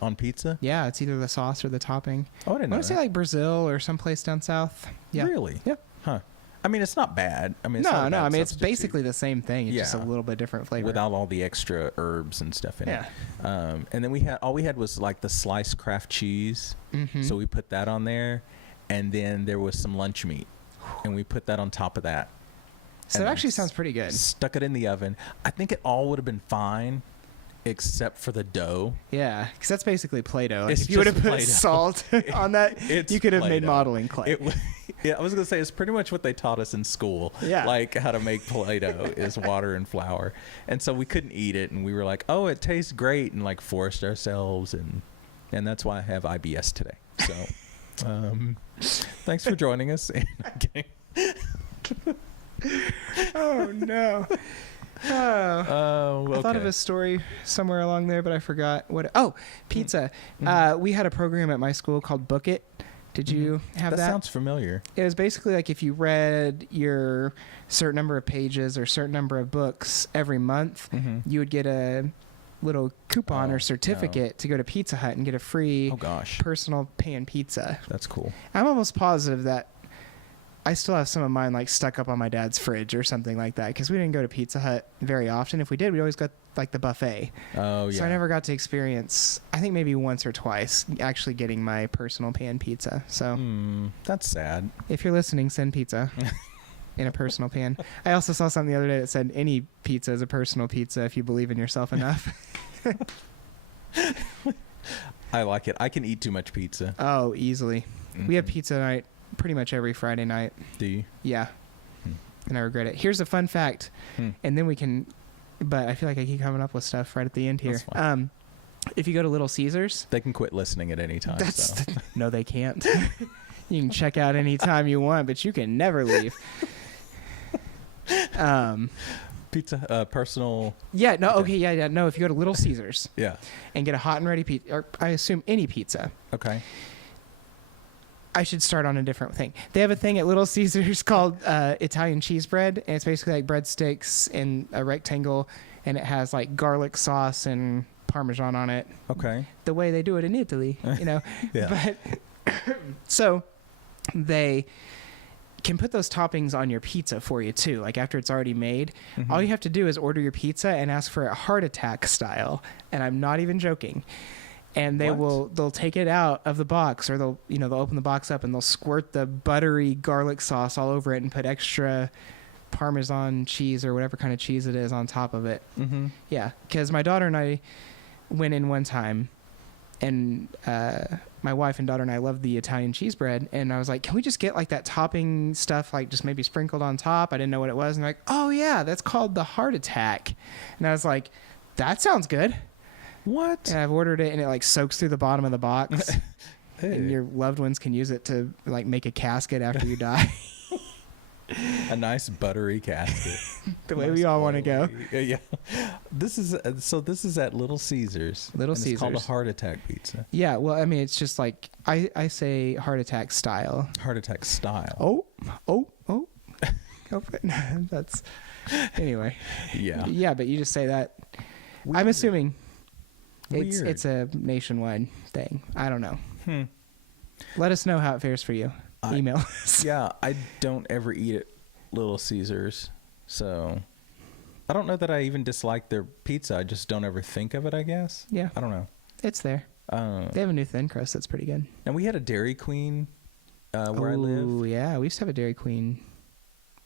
On pizza? Yeah, it's either the sauce or the topping. Oh, I didn't I know want to say that. like Brazil or someplace down south. Yeah. Really? Yeah. Huh. I mean, it's not bad. I mean, it's not a No. bad I mean, it's substitute. basically the same thing. It's just a Yeah. little bit different flavor. Without all the extra herbs and stuff in Yeah. it. And then all we had was like the sliced Kraft cheese. Mhm. So we put that on there, and then there was some lunch meat, and we put that on top of that. So and it then actually sounds pretty good. Stuck it in the oven. I think it all would have been fine, except for the dough. Yeah, because that's basically Play-Doh. Like It's if you would have just put Play-Doh. salt on that, It's you could have made Play-Doh. modeling clay. Yeah, I was gonna say it's pretty much what they taught us in school. Yeah. Like how to make Play-Doh is water and flour, and so we couldn't eat it, and we were like, "Oh, it tastes great," and like forced ourselves, and that's why I have IBS today. So, thanks for joining us. I'm kidding. Oh, no. Oh. Oh, okay. I thought of a story somewhere along there, but I forgot what. Oh, pizza. We had a program at my school called Book It. Did you have that? That sounds familiar. It was basically like if you read your certain number of pages or certain number of books every month, you would get a little coupon Oh, or certificate to go to Pizza Hut and get a free Oh gosh, personal pan pizza. that's cool. I'm almost positive that I still have some of mine like stuck up on my dad's fridge or something like that because we didn't go to Pizza Hut very often. If we did, we always got like the buffet. Oh, yeah. So I never got to experience, I think maybe once or twice, actually getting my personal pan pizza. So that's sad. if you're listening, send pizza in a personal pan. I also saw something the other day that said any pizza is a personal pizza if you believe in yourself enough. I like it. I can eat too much pizza. Oh, easily. We have pizza night pretty much every Friday night. Do you? Yeah. And I regret it. Here's a fun fact, and then we can, but I feel like I keep coming up with stuff right at the end here. If you go to Little Caesars, they can quit listening at any time. No, they can't. You can check out anytime you want, but you can never leave. Pizza, personal. Yeah, no, okay, yeah, no. If you go to Little Caesars, and get a hot and ready pizza, or I assume any pizza. Okay. I should start on a different thing. They have a thing at Little Caesars called Italian cheese bread, and it's basically like breadsticks in a rectangle, and it has like garlic sauce and Parmesan on it. Okay. The way they do it in Italy, you know. Yeah. But so they can put those toppings on your pizza for you too. Like after it's already made, all you have to do is order your pizza and ask for it heart attack style. And I'm not even joking. And they'll take it out of the box, or they'll open the box up and they'll squirt the buttery garlic sauce all over it and put extra Parmesan cheese or whatever kind of cheese it is on top of it. Yeah, because my daughter and I went in one time, and my wife and daughter and I loved the Italian cheese bread, and I was like, can we just get like that topping stuff, like just maybe sprinkled on top? I didn't know what it was, and they're like, oh yeah, that's called the heart attack. And I was like, that sounds good. What? And I've ordered it, and it like soaks through the bottom of the box. Hey. And your loved ones can use it to like make a casket after you die. A nice buttery casket. The way we all want to go. Yeah. This is at Little Caesars. Little and Caesars. It's called a heart attack pizza. Yeah, well, I mean, it's just like I say heart attack style. Heart attack style. Oh. That's anyway. Yeah. Yeah, but you just say that. Weird. I'm assuming Weird. it's a nationwide thing. I don't know. Let us know how it fares for you. Email us. Yeah, I don't ever eat at Little Caesars, so I don't know that I even dislike their pizza. I just don't ever think of it, I guess. Yeah. I don't know. It's there. They have a new thin crust that's pretty good. And we had a Dairy Queen where I live. Oh, yeah. We used to have a Dairy Queen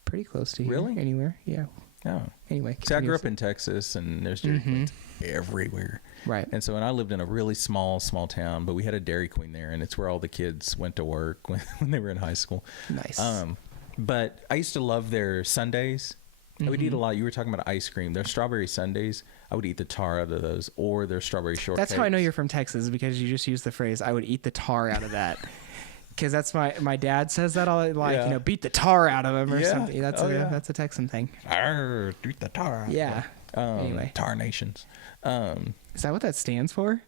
pretty close to here. Really? Anywhere. Yeah. Oh. Anyway. See, I grew up in Texas, and there's Dairy Queens everywhere. Right. And so, and I lived in a really small town, but we had a Dairy Queen there, and it's where all the kids went to work when they were in high school. Nice. But I used to love their sundaes. I would eat a lot. You were talking about ice cream. Their strawberry sundaes, I would eat the tar out of those, or their strawberry shortcake. That's how I know you're from Texas, because you just used the phrase, I would eat the tar out of that. Because that's my dad says that all, like, beat the tar out of him or something. That's a Texan thing. Arr, beat the tar out. Yeah. Anyway. Tar Nations. Is that what that stands for?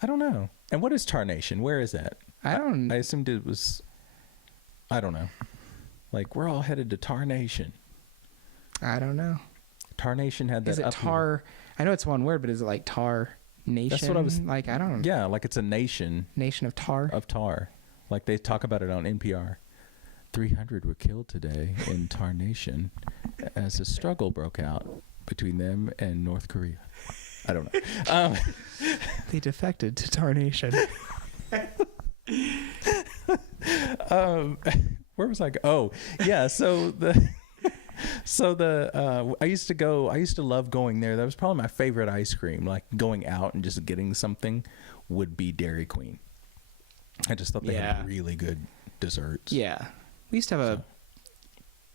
I don't know. And what is Tar Nation? Where is that? I assumed it was, I don't know. Like, we're all headed to Tar Nation. I don't know. Tar Nation had that. Is it tar? I know it's one word, but is it like Tar Nation? That's what I was like. I don't know. Yeah, like it's a nation. Nation of tar. Of tar. Like they talk about it on NPR. 300 were killed today in Tar Nation as a struggle broke out between them and North Korea. I don't know. They defected to Tar Nation. Where was I? Oh, yeah. I used to love going there. That was probably my favorite ice cream. Like going out and just getting something would be Dairy Queen. I just thought they had really good desserts. Yeah. We used to have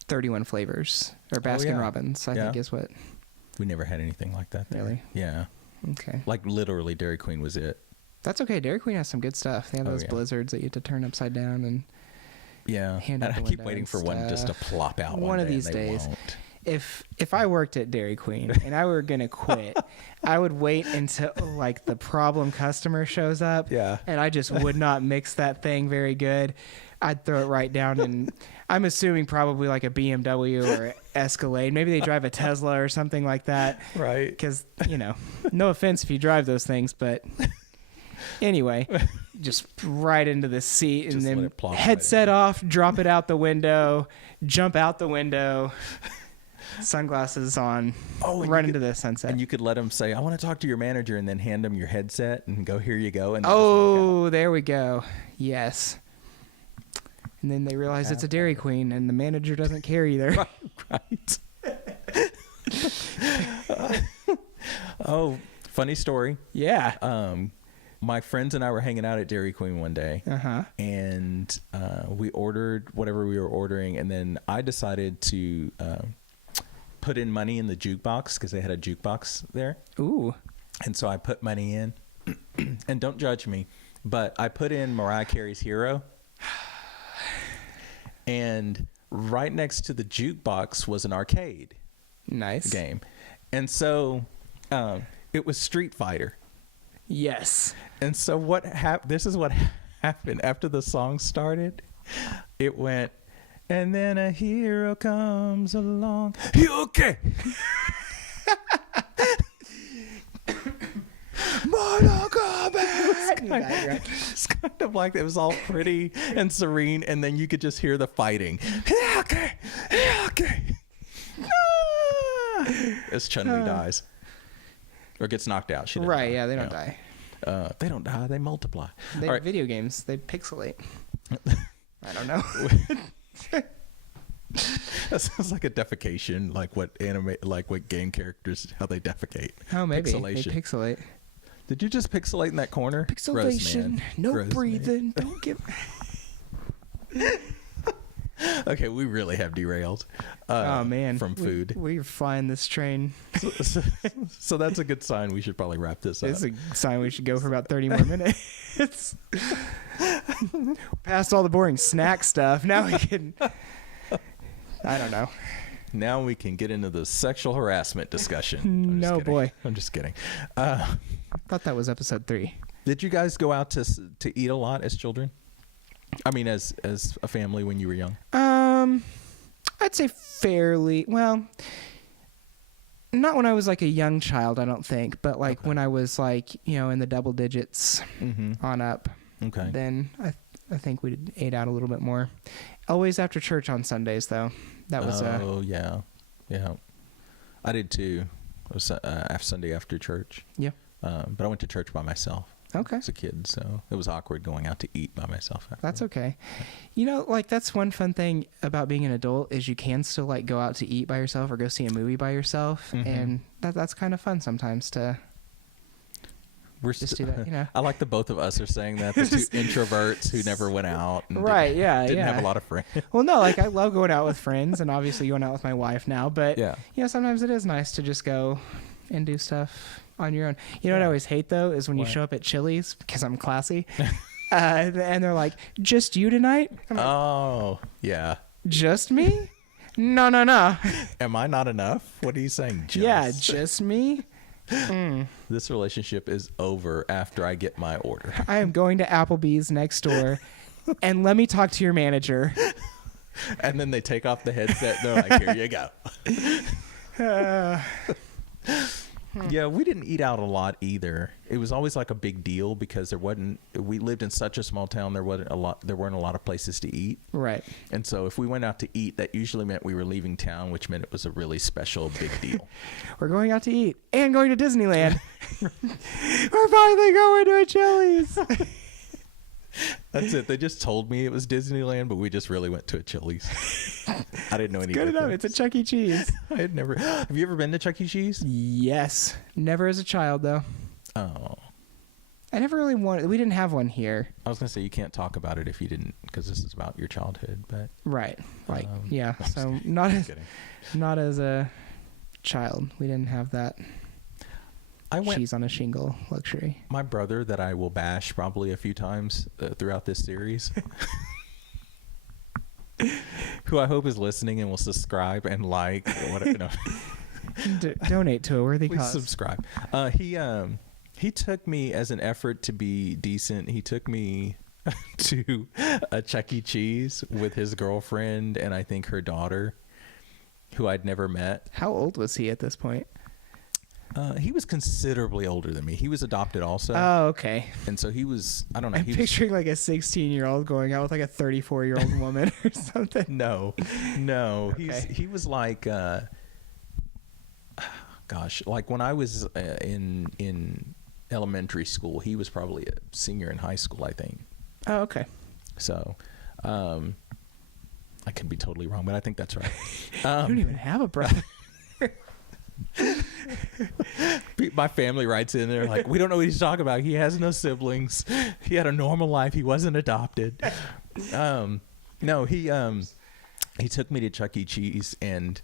31 flavors, or Baskin Robbins, I think is what. We never had anything like that there. Really? Yeah. Okay. Like literally Dairy Queen was it. That's okay. Dairy Queen has some good stuff. They have those blizzards that you have to turn upside down and hand out the I keep waiting for one just to plop out one of these days. If I worked at Dairy Queen and I were going to quit, I would wait until like the problem customer shows up. Yeah. And I just would not mix that thing very good. I'd throw it right down, and I'm assuming probably like a BMW or Escalade. Maybe they drive a Tesla or something like that. Right. Because, no offense if you drive those things, but anyway, just right into the seat and Just then headset off, drop it out the window, jump out the window. Sunglasses on. Oh, right into the sunset. And you could let them say, "I want to talk to your manager," and then hand them your headset and go, "Here you go." And there we go. Yes. And then they realize it's a Dairy Queen, and the manager doesn't care either. Right. Oh, funny story. Yeah. My friends and I were hanging out at Dairy Queen one day, and we ordered whatever we were ordering, and then I decided to put in money in the jukebox because they had a jukebox there. Ooh. And so I put money in, and don't judge me, but I put in Mariah Carey's Hero, and right next to the jukebox was an arcade game, and so it was Street Fighter. Yes. And so this is what happened after the song started. It went, and then a hero comes along. Okay. Mortal Kombat. It's kind of like it was all pretty and serene, and then you could just hear the fighting. Okay. As Chun-Li dies. Or gets knocked out. She right, yeah, they don't die. They don't die, they multiply. Right. Video games, they pixelate. I don't know. That sounds like a defecation, like what game characters, how they defecate. Oh, maybe. Pixelation. They pixelate. Did you just pixelate in that corner? Pixelation. No Gross, breathing. Man. Don't give... Okay, we really have derailed. Oh man, from food. We're flying this train. So that's a good sign. We should probably wrap this up. It's a sign we should go for about 30 more minutes. Past all the boring snack stuff. Now we can. I don't know. Now we can get into the sexual harassment discussion. No boy. I'm just kidding. I thought that was episode 3. Did you guys go out to eat a lot as children? I mean, as a family when you were young? I'd say fairly. Well, not when I was like a young child, I don't think. But like when I was like, in the double digits on up. Okay. Then I think we ate out a little bit more. Always after church on Sundays, though. That was. Oh, yeah. Yeah. I did too. It was Sunday after church. Yeah. But I went to church by myself. Okay. As a kid, so it was awkward going out to eat by myself. That's okay. That's one fun thing about being an adult is you can still like go out to eat by yourself or go see a movie by yourself, and that's kind of fun sometimes to. Do that, I like the both of us are saying that the two introverts who never went out. And didn't have a lot of friends. Well, no, I love going out with friends, and obviously going out with my wife now. But sometimes it is nice to just go and do stuff on your own. You know what I always hate though is when you show up at Chili's because I'm classy, and they're like, "Just you tonight?" Oh, yeah. Just me? No. Am I not enough? What are you saying? Yeah, just me. This relationship is over after I get my order. I am going to Applebee's next door, and let me talk to your manager. And then they take off the headset. And they're like, "Here you go." Yeah, we didn't eat out a lot either. It was always like a big deal because we lived in such a small town. There weren't a lot of places to eat. Right. And so if we went out to eat, that usually meant we were leaving town, which meant it was a really special big deal. We're going out to eat and going to Disneyland. We're finally going to a Chili's. That's it. They just told me it was Disneyland, but we just really went to a Chili's. I didn't know any good difference. enough. It's a Chuck E. Cheese. I had never. Have you ever been to Chuck E. Cheese? Yes. Never as a child, though. Oh. I never really wanted. We didn't have one here. I was gonna say you can't talk about it if you didn't, because this is about your childhood. But right. Yeah. So not as a child, we didn't have that. Cheese on a shingle luxury. My brother, that I will bash probably a few times throughout this series, who I hope is listening and will subscribe and like or whatever. No. Donate to a worthy cause. Subscribe. He took me as an effort to be decent. He took me to a Chuck E. Cheese with his girlfriend and I think her daughter, who I'd never met. How old was he at this point? He was considerably older than me. He was adopted also. Oh, okay. And so he was, I don't know. I'm picturing like a 16-year-old going out with like a 34-year-old woman or something. No. Okay. He was like, gosh, like when I was in elementary school, he was probably a senior in high school, I think. Oh, okay. So, I could be totally wrong, but I think that's right. You don't even have a brother. My family writes in there like, we don't know what he's talking about. He has no siblings. He had a normal life. He wasn't adopted. No, he took me to Chuck E. Cheese, and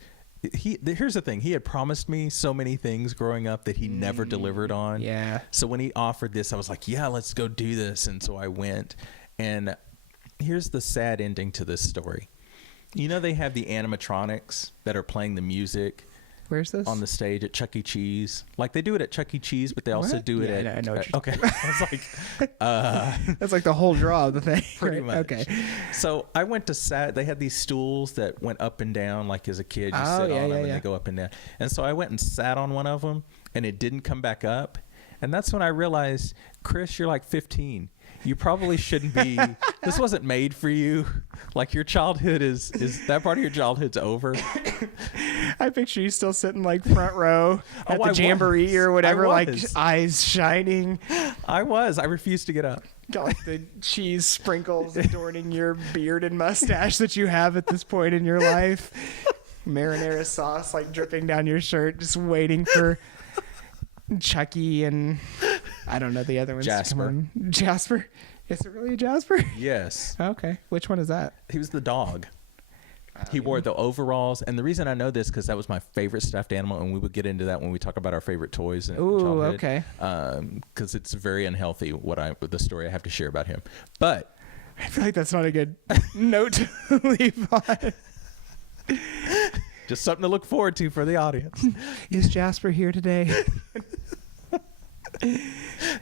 here's the thing. He had promised me so many things growing up that he never delivered on. Yeah. So when he offered this, I was like, yeah, let's go do this. And so I went. And here's the sad ending to this story. You know, they have the animatronics that are playing the music. Where's this? On the stage at Chuck E. Cheese. Like they do it at Chuck E. Cheese, but they also do it at... I know what you're okay. I was like... That's like the whole draw of the thing. Pretty right? much. Okay. So I went to they had these stools that went up and down, like as a kid, you sit on them and they go up and down. And so I went and sat on one of them, and it didn't come back up. And that's when I realized, Chris, you're like 15. You probably shouldn't be. This wasn't made for you. Like your childhood is that part of your childhood's over. I picture you still sitting like front row at the jamboree or whatever, like eyes shining. I refused to get up. Got like the cheese sprinkles adorning your beard and mustache that you have at this point in your life. Marinara sauce like dripping down your shirt, just waiting for Chucky and I don't know the other ones. Jasper. Jasper? Is it really a Jasper? Yes. Okay. Which one is that? He was the dog. He wore the overalls, and the reason I know this because that was my favorite stuffed animal, and we would get into that when we talk about our favorite toys. Ooh, okay. Because it's very unhealthy the story I have to share about him. But I feel like that's not a good note to leave on. Just something to look forward to for the audience. Is Jasper here today?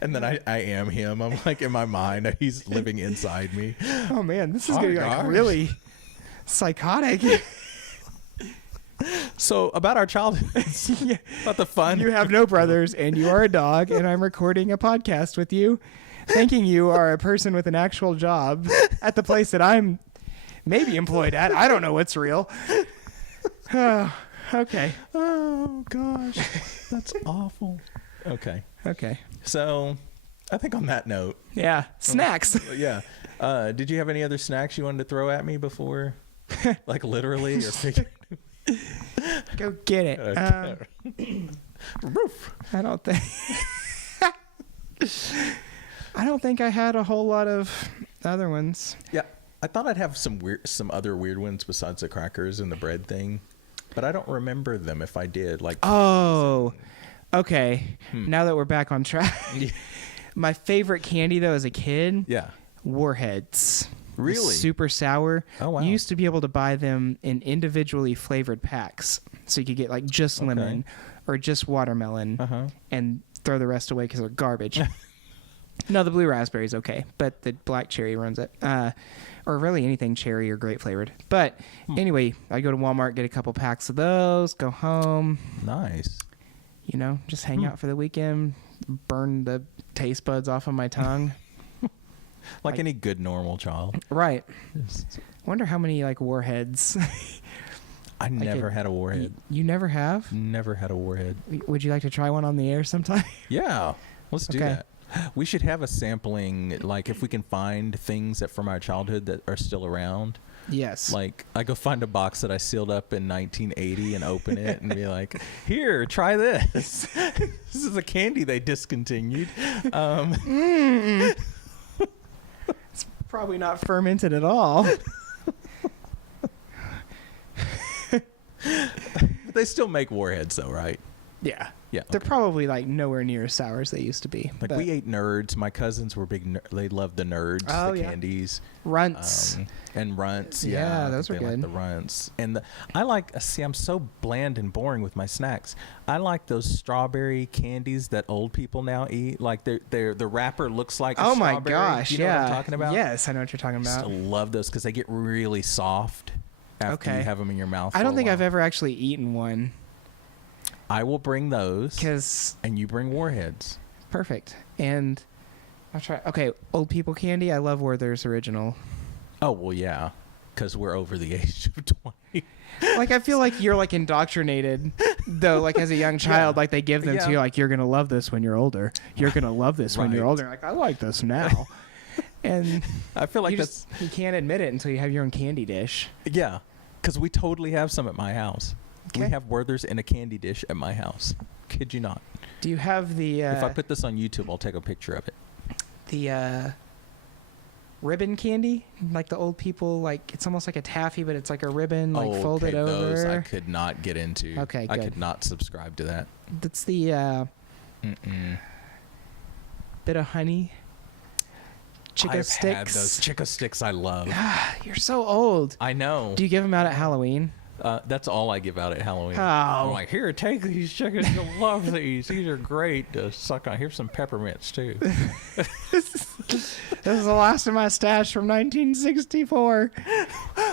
And then I am him. I'm like in my mind, he's living inside me. Oh man, this is getting like really psychotic. So about our childhood, yeah. About the fun. You have no brothers, and you are a dog, and I'm recording a podcast with you, thinking you are a person with an actual job at the place that I'm maybe employed at. I don't know what's real. Okay. Oh gosh, that's awful. Okay. So, I think on that note. Yeah. Snacks. Yeah. Did you have any other snacks you wanted to throw at me before? Like literally or figuratively? Go get it. Okay. I don't think I had a whole lot of other ones. Yeah. I thought I'd have some other weird ones besides the crackers and the bread thing, but I don't remember them if I did. Like. Oh. Okay, now that we're back on track, my favorite candy though as a kid, Warheads. Really? Super sour. Oh wow! You used to be able to buy them in individually flavored packs, so you could get like just lemon or just watermelon, and throw the rest away because they're garbage. No, the blue raspberry is okay, but the black cherry ruins it. Or really anything cherry or grape flavored. But anyway, I go to Walmart, get a couple packs of those, go home. Nice. You know, just hang out for the weekend, burn the taste buds off of my tongue. like any good normal child. Right. Wonder how many like Warheads. I never had a Warhead. You never have? Never had a Warhead. Would you like to try one on the air sometime? Yeah. Let's do that. We should have a sampling, like if we can find things from our childhood that are still around. Yes. Like I go find a box that I sealed up in 1980 and open it and be like, here, try this. This is a candy they discontinued. It's probably not fermented at all. But they still make Warheads though, right? Yeah. Yeah. They're probably like nowhere near as sour as they used to be. Like we ate Nerds. My cousins were big. They loved the Nerds, the candies. Runts. And Runts. Yeah, those were they good. like the Runts. And I'm so bland and boring with my snacks. I like those strawberry candies that old people now eat. Like the wrapper looks like a strawberry. Oh my gosh, you know what I'm talking about? Yes, I know what you're talking about. I still love those because they get really soft after you have them in your mouth. I don't think I've ever actually eaten one. I will bring those, and you bring Warheads. Perfect. And I'll try. Okay, old people candy. I love Werther's Original. Oh well, yeah, because we're over the age of 20. Like I feel like you're like indoctrinated though, like as a young child, Yeah. like they give them to you, like you're gonna love this when you're older. You're gonna love this when you're Right. older. Like I like this now, and I feel like you you can't admit it until you have your own candy dish. yeah, because we totally have some at my house. We Okay. have Werther's in a candy dish at my house. Kid you not. Do you have the If I put this on YouTube, I'll take a picture of it. the ribbon candy, like the old people, like it's almost like a taffy, but it's like a ribbon, like folded over. Those I could not get into. Okay, I good. could not subscribe to that. That's the bit of honey. Chica I've sticks. had those Chica sticks. I love. You're so old. I know. Do you give them out at Halloween? That's all I give out at Halloween. Oh. I'm like, here, take these chickens. You'll love these. These are great to suck on. Here's some peppermints too. This is the last of my stash from 1964.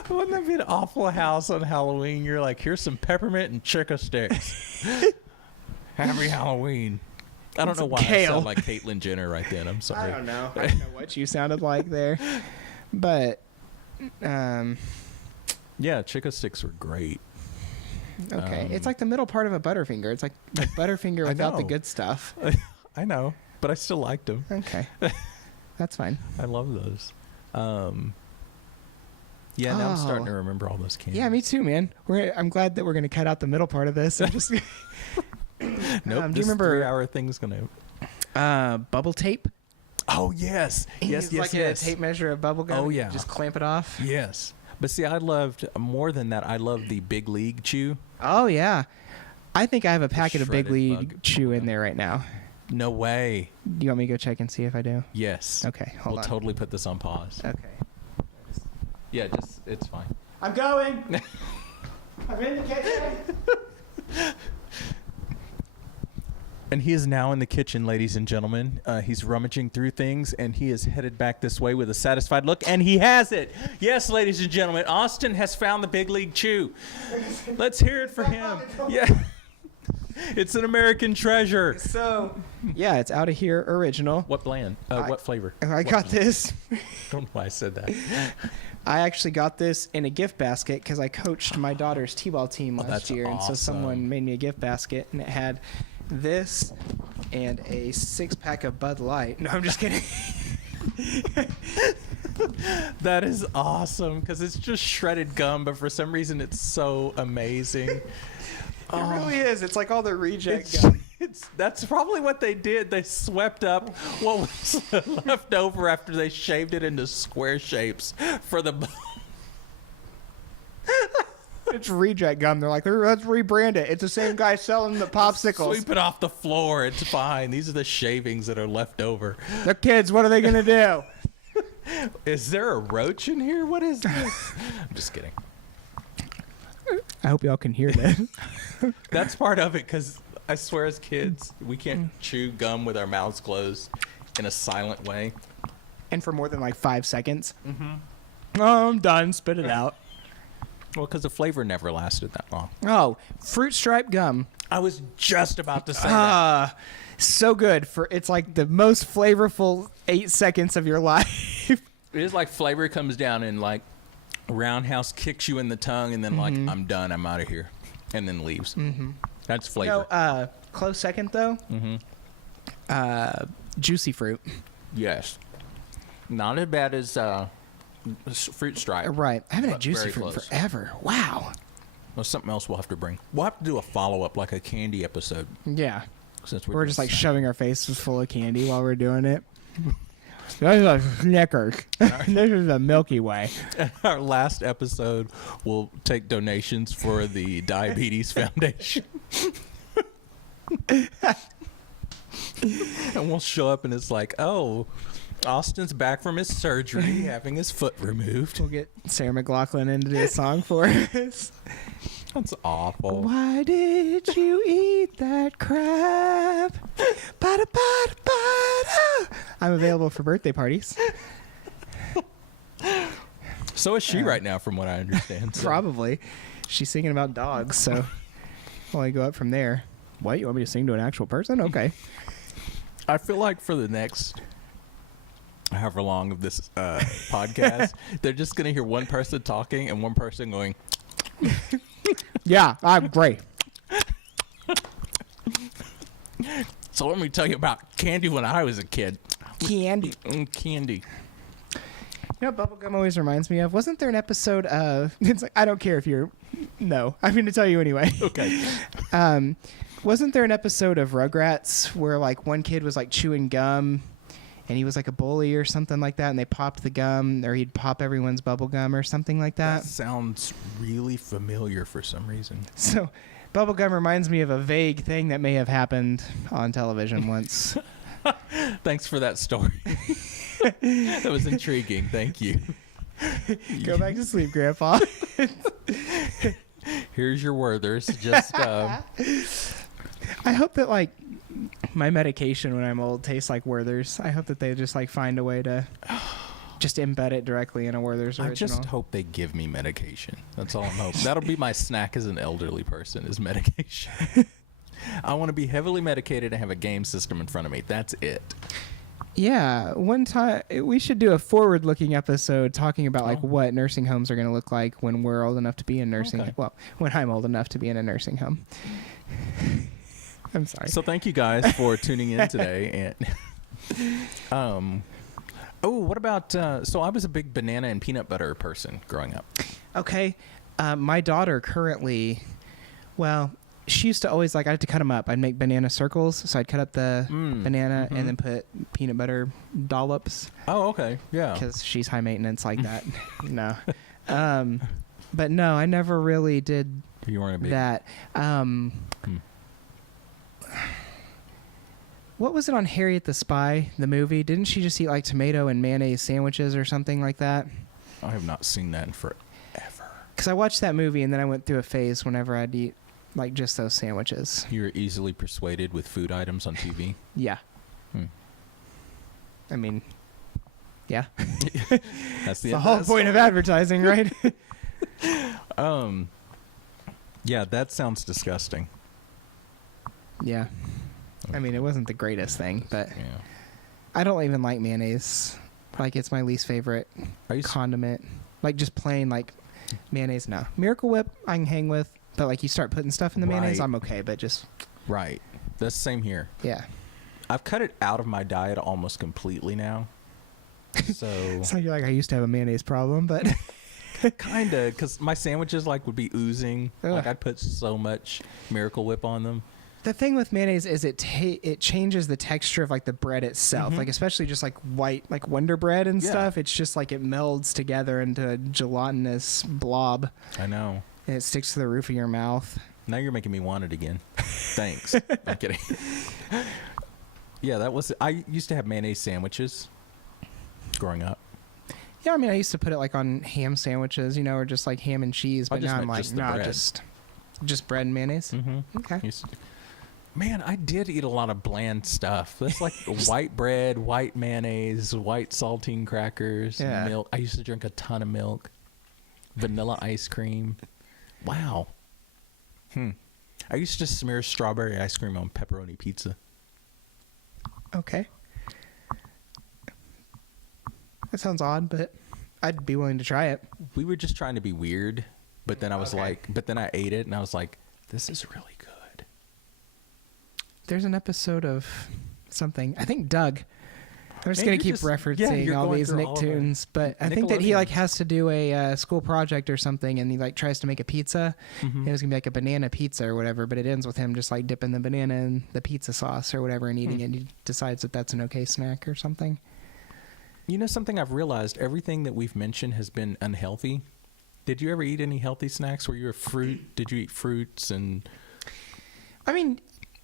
Wouldn't that be an awful house on Halloween? You're like, here's some peppermint and Chica sticks. Happy Halloween. I don't know why I kale. sound like Caitlyn Jenner right then. I'm sorry. I don't know what you sounded like there, but Yeah, Chica sticks were great. okay. It's like the middle part of a Butterfinger. It's like Butterfinger without the know. good stuff. I know, but I still liked them. Okay, that's fine. I love those. Yeah, now I'm starting to Oh. remember all those candies. Yeah, me too, man. I'm glad that we're gonna cut out the middle part of this and just. Nope, do you this remember 3-hour thing's gonna... bubble tape? Oh, yes. Yes, It's yes, like yes. a tape measure of bubble gum. Oh, and you yeah. just clamp it off. Yes. But see, I loved, more than that, I loved the Big League Chew. Oh yeah, I think I have a packet of Big shredded League bug. Chew in there right now. No way. Do you want me to go check and see if I do? Yes. Okay, hold We'll on. totally put this on pause. Okay, Yeah, just, it's fine. I'm going. I'm in the kitchen. And he is now in the kitchen, ladies and gentlemen. He's rummaging through things, and he is headed back this way with a satisfied look, and he has it. Yes, ladies and gentlemen, Austin has found the Big League Chew. Let's hear it for him. Yeah. It's an American treasure. So, yeah, it's out of here original. What brand? What flavor? I What got brand? this. I don't know why I said that. I actually got this in a gift basket because I coached my daughter's t-ball team last that's year, and so someone awesome. made me a gift basket, and it had this and a 6-pack of Bud Light. No, I'm just kidding. That is awesome because it's just shredded gum, but for some reason it's so amazing. It really is. It's like all the reject It's, gum. that's probably what they did. They swept up what was left over after they shaved it into square shapes for the. It's reject gum. They're like, let's rebrand it. It's the same guy selling the popsicles. Sweep it off the floor. It's fine. These are the shavings that are left over. The kids, what are they gonna do? Is there a roach in here? What is this? I'm just kidding. I hope y'all can hear that. That's part of it because I swear as kids, we can't chew gum with our mouths closed in a silent way. And for more than like 5 seconds. Oh, I'm done. Spit it out. Well, because the flavor never lasted that long. Oh, fruit stripe gum. I was just about to say that. So good. It's like the most flavorful 8 seconds of your life. It is like flavor comes down and like roundhouse kicks you in the tongue and then like, I'm done, I'm out of here. And then leaves. That's flavor. No, close second though. Juicy fruit. Yes. Not as bad as fruit stripe. Right. I haven't had But juicy very fruit close. forever. Wow. Well, something else we'll have to bring. We'll have to do a follow-up, like a candy episode. Yeah. Since We're doing just like snack. shoving our faces full of candy while we're doing it. This is a Snickers. This is a Milky Way. Our last episode, we'll take donations for the Diabetes Foundation. And we'll show up and it's like, oh, Austin's back from his surgery, having his foot removed. We'll get Sarah McLachlan in to do a song for us. That's awful. Why did you eat that crab? Bada, bada, bada. I'm available for birthday parties. So is she right now, from what I understand. So. Probably. She's singing about dogs, so well, I go up from there. What? You want me to sing to an actual person? Okay. I feel like for the next however long of this podcast, they're just going to hear one person talking and one person going, Yeah, I'm great. So let me tell you about candy when I was a kid. Candy. Candy. You know what bubblegum always reminds me of? Wasn't there an episode of... It's like, I don't care if you're... No. I'm going to tell you anyway. Okay. Wasn't there an episode of Rugrats where, like, one kid was, like, chewing gum and he was, like, a bully or something like that, and they popped the gum, or he'd pop everyone's bubblegum or something like that? That sounds really familiar for some reason. So, bubblegum reminds me of a vague thing that may have happened on television once. Thanks for that story. That was intriguing. Thank you. Go back to sleep, Grandpa. Here's your Werthers. Just I hope that, like, my medication when I'm old tastes like Werther's. I hope that they just, like, find a way to just embed it directly in a Werther's original. I just hope they give me medication. That's all I'm hoping. That'll be my snack as an elderly person, is medication. I want to be heavily medicated and have a game system in front of me. That's it. Yeah, one time we should do a forward-looking episode talking about like what nursing homes are going to look like when we're old enough to be in nursing. Well, when I'm old enough to be in a nursing home. I'm sorry. So thank you guys for tuning in today. And what about? So I was a big banana and peanut butter person growing up. Okay, my daughter currently, well, she used to always, like, I had to cut them up. I'd make banana circles, so I'd cut up the banana and then put peanut butter dollops. Oh, okay, yeah. Because she's high maintenance like that. No. But no, I never really did you weren't a big that. What was it on Harriet the Spy, the movie? Didn't she just eat, like, tomato and mayonnaise sandwiches or something like that? I have not seen that in forever. Because I watched that movie and then I went through a phase whenever I'd eat, like, just those sandwiches. You were easily persuaded with food items on TV? Yeah. I mean, yeah. That's the whole point of advertising, right? Yeah, that sounds disgusting. Yeah. I mean, it wasn't the greatest thing, but Yeah. I don't even like mayonnaise. Like, it's my least favorite condiment. Like, just plain, like, mayonnaise, no. Miracle Whip, I can hang with. But, like, you start putting stuff in the mayonnaise, I'm okay, but just... Right. That's the same here. Yeah. I've cut it out of my diet almost completely now. So... It's like you're like, I used to have a mayonnaise problem, but... Kind of, because my sandwiches, like, would be oozing. Ugh. Like, I'd put so much Miracle Whip on them. The thing with mayonnaise is it changes the texture of, like, the bread itself. Like, especially just, like, white, like, Wonder Bread and stuff. It's just, like, it melds together into a gelatinous blob. I know. And it sticks to the roof of your mouth. Now you're making me want it again. Thanks. I'm kidding. Yeah, that was... I used to have mayonnaise sandwiches growing up. Yeah, I mean, I used to put it, like, on ham sandwiches, you know, or just, like, ham and cheese. But now I'm like, nah, just bread and mayonnaise. Okay. Man, I did eat a lot of bland stuff. That's like white bread, white mayonnaise, white saltine crackers, milk. I used to drink a ton of milk, vanilla ice cream. Wow. I used to smear strawberry ice cream on pepperoni pizza. Okay. That sounds odd, but I'd be willing to try it. We were just trying to be weird, but then I was but then I ate it and I was like, this is really good. There's an episode of something. I think Doug. I'm just going to keep referencing all these Nicktoons, but I think that he, like, has to do a school project or something, and he, like, tries to make a pizza. It was going to be like a banana pizza or whatever, but it ends with him just, like, dipping the banana in the pizza sauce or whatever and eating it, and he decides that that's an okay snack or something. You know, something I've realized, everything that we've mentioned has been unhealthy. Did you ever eat any healthy snacks? Were you a fruit? Did you eat fruits? And I mean...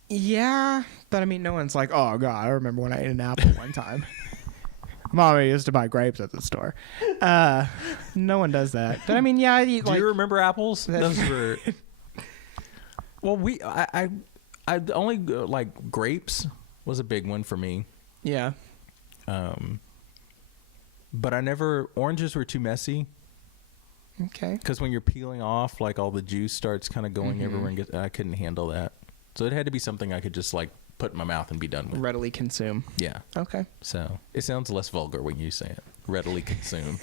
Yeah, but I mean, no one's like, oh, God, I remember when I ate an apple one time. Mommy used to buy grapes at the store. No one does that. But I mean, yeah, I eat, do you remember apples? Those were... Well, I only, like, grapes was a big one for me. Yeah. But oranges were too messy. Okay. Because when you're peeling off, like, all the juice starts kind of going everywhere, and I couldn't handle that. So it had to be something I could just, like, put in my mouth and be done with. Readily consume. Yeah. Okay. So it sounds less vulgar when you say it. Readily consume.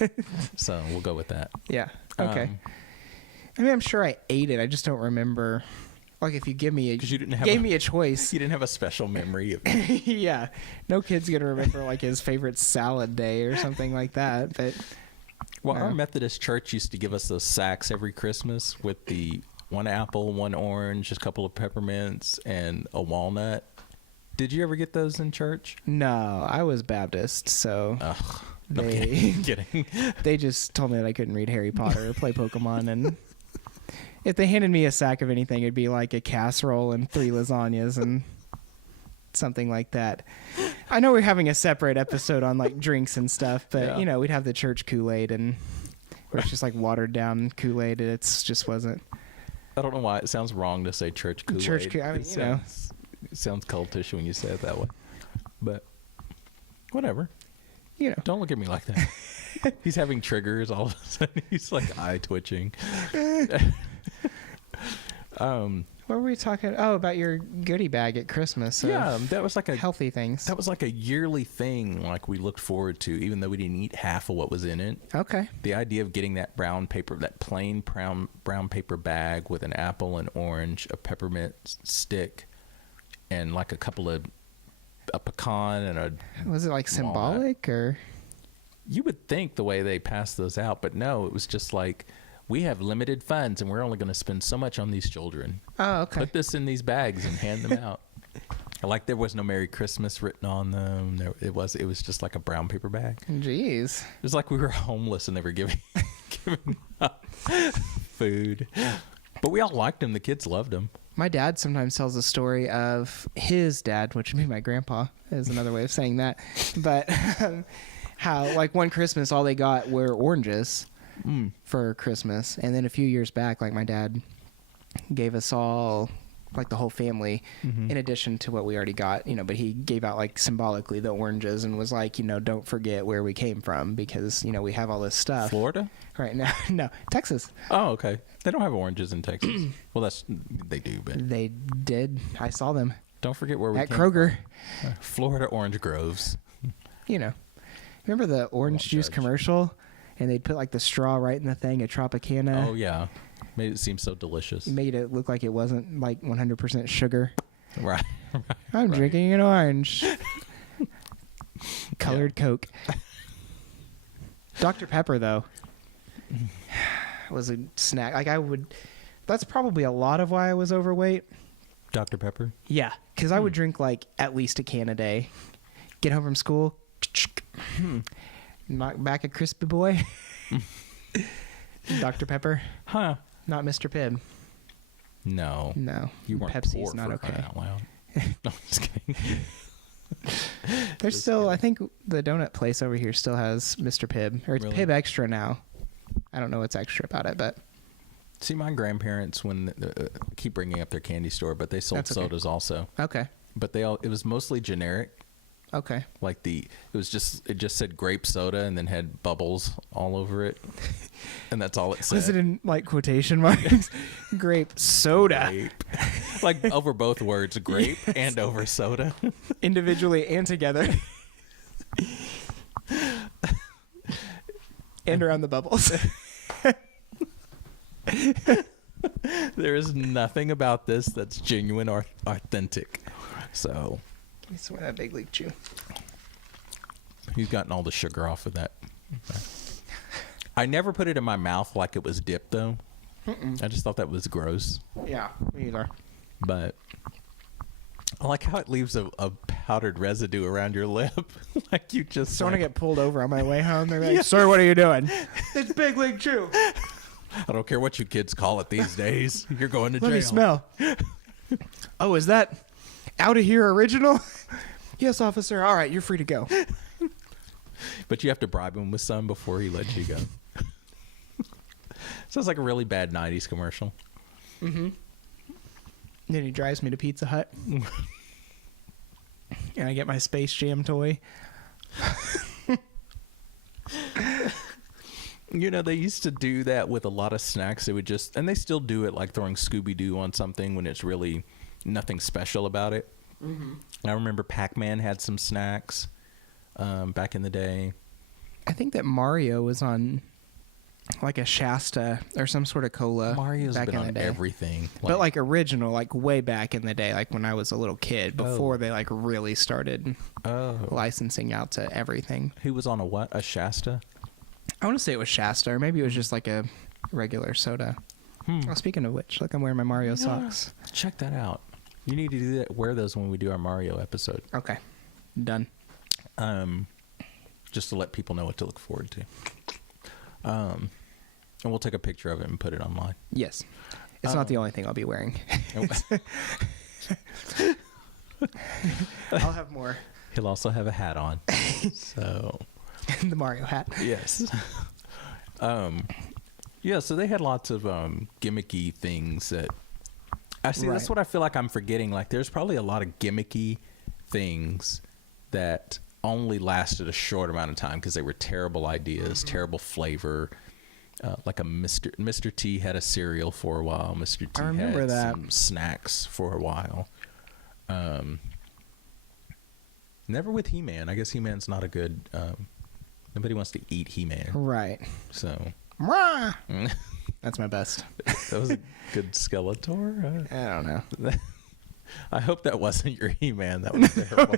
So we'll go with that. Yeah. Okay. I mean, I'm sure I ate it. I just don't remember. like if you give me a, 'Cause you didn't have gave me a choice. You didn't have a special memory of Yeah, no kid's gonna remember like his favorite salad day or something like that. But well, our Methodist church used to give us those sacks every Christmas with the one apple, one orange, a couple of peppermints, and a walnut. Did you ever get those in church? no, I was Baptist, so No, they kidding. they just told me that I couldn't read Harry Potter or play Pokemon, and if they handed me a sack of anything, it'd be like a casserole and 3 lasagnas and something like that. I know we're having a separate episode on like drinks and stuff, but Yeah. you know, we'd have the church Kool-Aid, and where it's just like watered down Kool-Aid. It's just wasn't. I don't know why it sounds wrong to say church Kool-Aid. Church Kool- I mean, you know. It sounds cultish when you say it that way. But whatever. You know, Don't look at me like that. He's having triggers all of a sudden. He's like eye twitching. what were we talking? Oh, about your goodie bag at Christmas. Yeah, that was like a healthy things. That was like a yearly thing, like we looked forward to, even though we didn't eat half of what was in it. Okay. The idea of getting that brown paper, that plain brown paper bag with an apple, an orange, a peppermint stick, and like a pecan and a. Was it like symbolic walnut. or? You would think the way they passed those out, but no, it was just like, we have limited funds and we're only going to spend so much on these children. Oh, okay. Put this in these bags and hand them out. Like there was no Merry Christmas written on them. It was just like a brown paper bag. Jeez. It was like we were homeless and they were giving out food. But we all liked them. The kids loved them. My dad sometimes tells a story of his dad, which would be my grandpa, is another way of saying that. But how, like, one Christmas, all they got were oranges for Christmas. And then a few years back, like, my dad gave us all, like, the whole family, in addition to what we already got, you know, but he gave out, like, symbolically the oranges and was like, you know, don't forget where we came from because, you know, we have all this stuff. Florida? Right now. No, Texas. Oh, okay. They don't have oranges in Texas. Well, they do, but They did. I saw them don't forget where we at came Kroger. from. Florida orange groves. You know, remember the orange juice judge. commercial, and they'd put like the straw right in the thing, a Tropicana. Oh yeah, made it seem so delicious. Made it look like it wasn't like 100% sugar. Right. I'm drinking an orange. Colored Coke. Dr. Pepper though was a snack. Like that's probably a lot of why I was overweight. Dr. Pepper. Yeah, because I would drink like at least a can a day. Get home from school, knock back a crispy boy. Dr. Pepper, Huh. not Mr. Pibb. No. No, You weren't Pepsi's poor not for okay. crying out loud. No, I'm just kidding. There's still, I think the donut place over here still has Mr. Pibb, or it's Really? Pibb Extra now. I don't know what's extra about it, but See, my grandparents, when keep bringing up their candy store, but they sold That's okay. sodas also. okay, But it was mostly generic. okay. Like it just said grape soda and then had bubbles all over it, and that's all it said. Was it in like quotation marks? Grape soda, Grape. Like over both words, grape and over soda. individually and together, and around the bubbles. There is nothing about this that's genuine or authentic. So Let me swing that big league chew. he's gotten all the sugar off of that. I never put it in my mouth like it was dipped, though. I just thought that was gross. Yeah, me either. But I like how it leaves a powdered residue around your lip. Like you just So when I like, get pulled over on my way home, they're like, "Sir, what are you doing?" It's big league chew. I don't care what you kids call it these days. You're going to jail. Let me smell. Oh, is that out of here original? Yes, officer. All right, you're free to go. But you have to bribe him with some before he lets you go. Sounds like a really bad 90s commercial. Mm-hmm. Then he drives me to Pizza Hut. And I get my Space Jam toy. You know, they used to do that with a lot of snacks. They would just, and they still do it, like throwing Scooby-Doo on something when it's really nothing special about it. Mm-hmm. I remember Pac-Man had some snacks back in the day. I think that Mario was on like a Shasta or some sort of cola. Mario's back been in the on day. everything. But like original, like way back in the day, like when I was a little kid, before they like really started licensing out to everything. He was on a what? A Shasta? I want to say it was Shasta, or maybe it was just like a regular soda. Oh, speaking of which, look, I'm wearing my Mario socks. Check that out. You need to do that. Wear those when we do our Mario episode. Okay, done. Just to let people know what to look forward to. And we'll take a picture of it and put it online. Yes. It's not the only thing I'll be wearing. I'll have more. He'll also have a hat on. So the Mario hat. yes. Yeah, so they had lots of gimmicky things that I see. That's what I feel like I'm forgetting. Like there's probably a lot of gimmicky things that only lasted a short amount of time because they were terrible ideas, terrible flavor. Like a Mr. T had a cereal for a while. Mr. T had some snacks for a while. Never with He-Man. I guess He-Man's not a good. Nobody wants to eat He-Man. Right. So. That's my best. That was a good Skeletor. I don't know. I hope that wasn't your He-Man. That was terrible.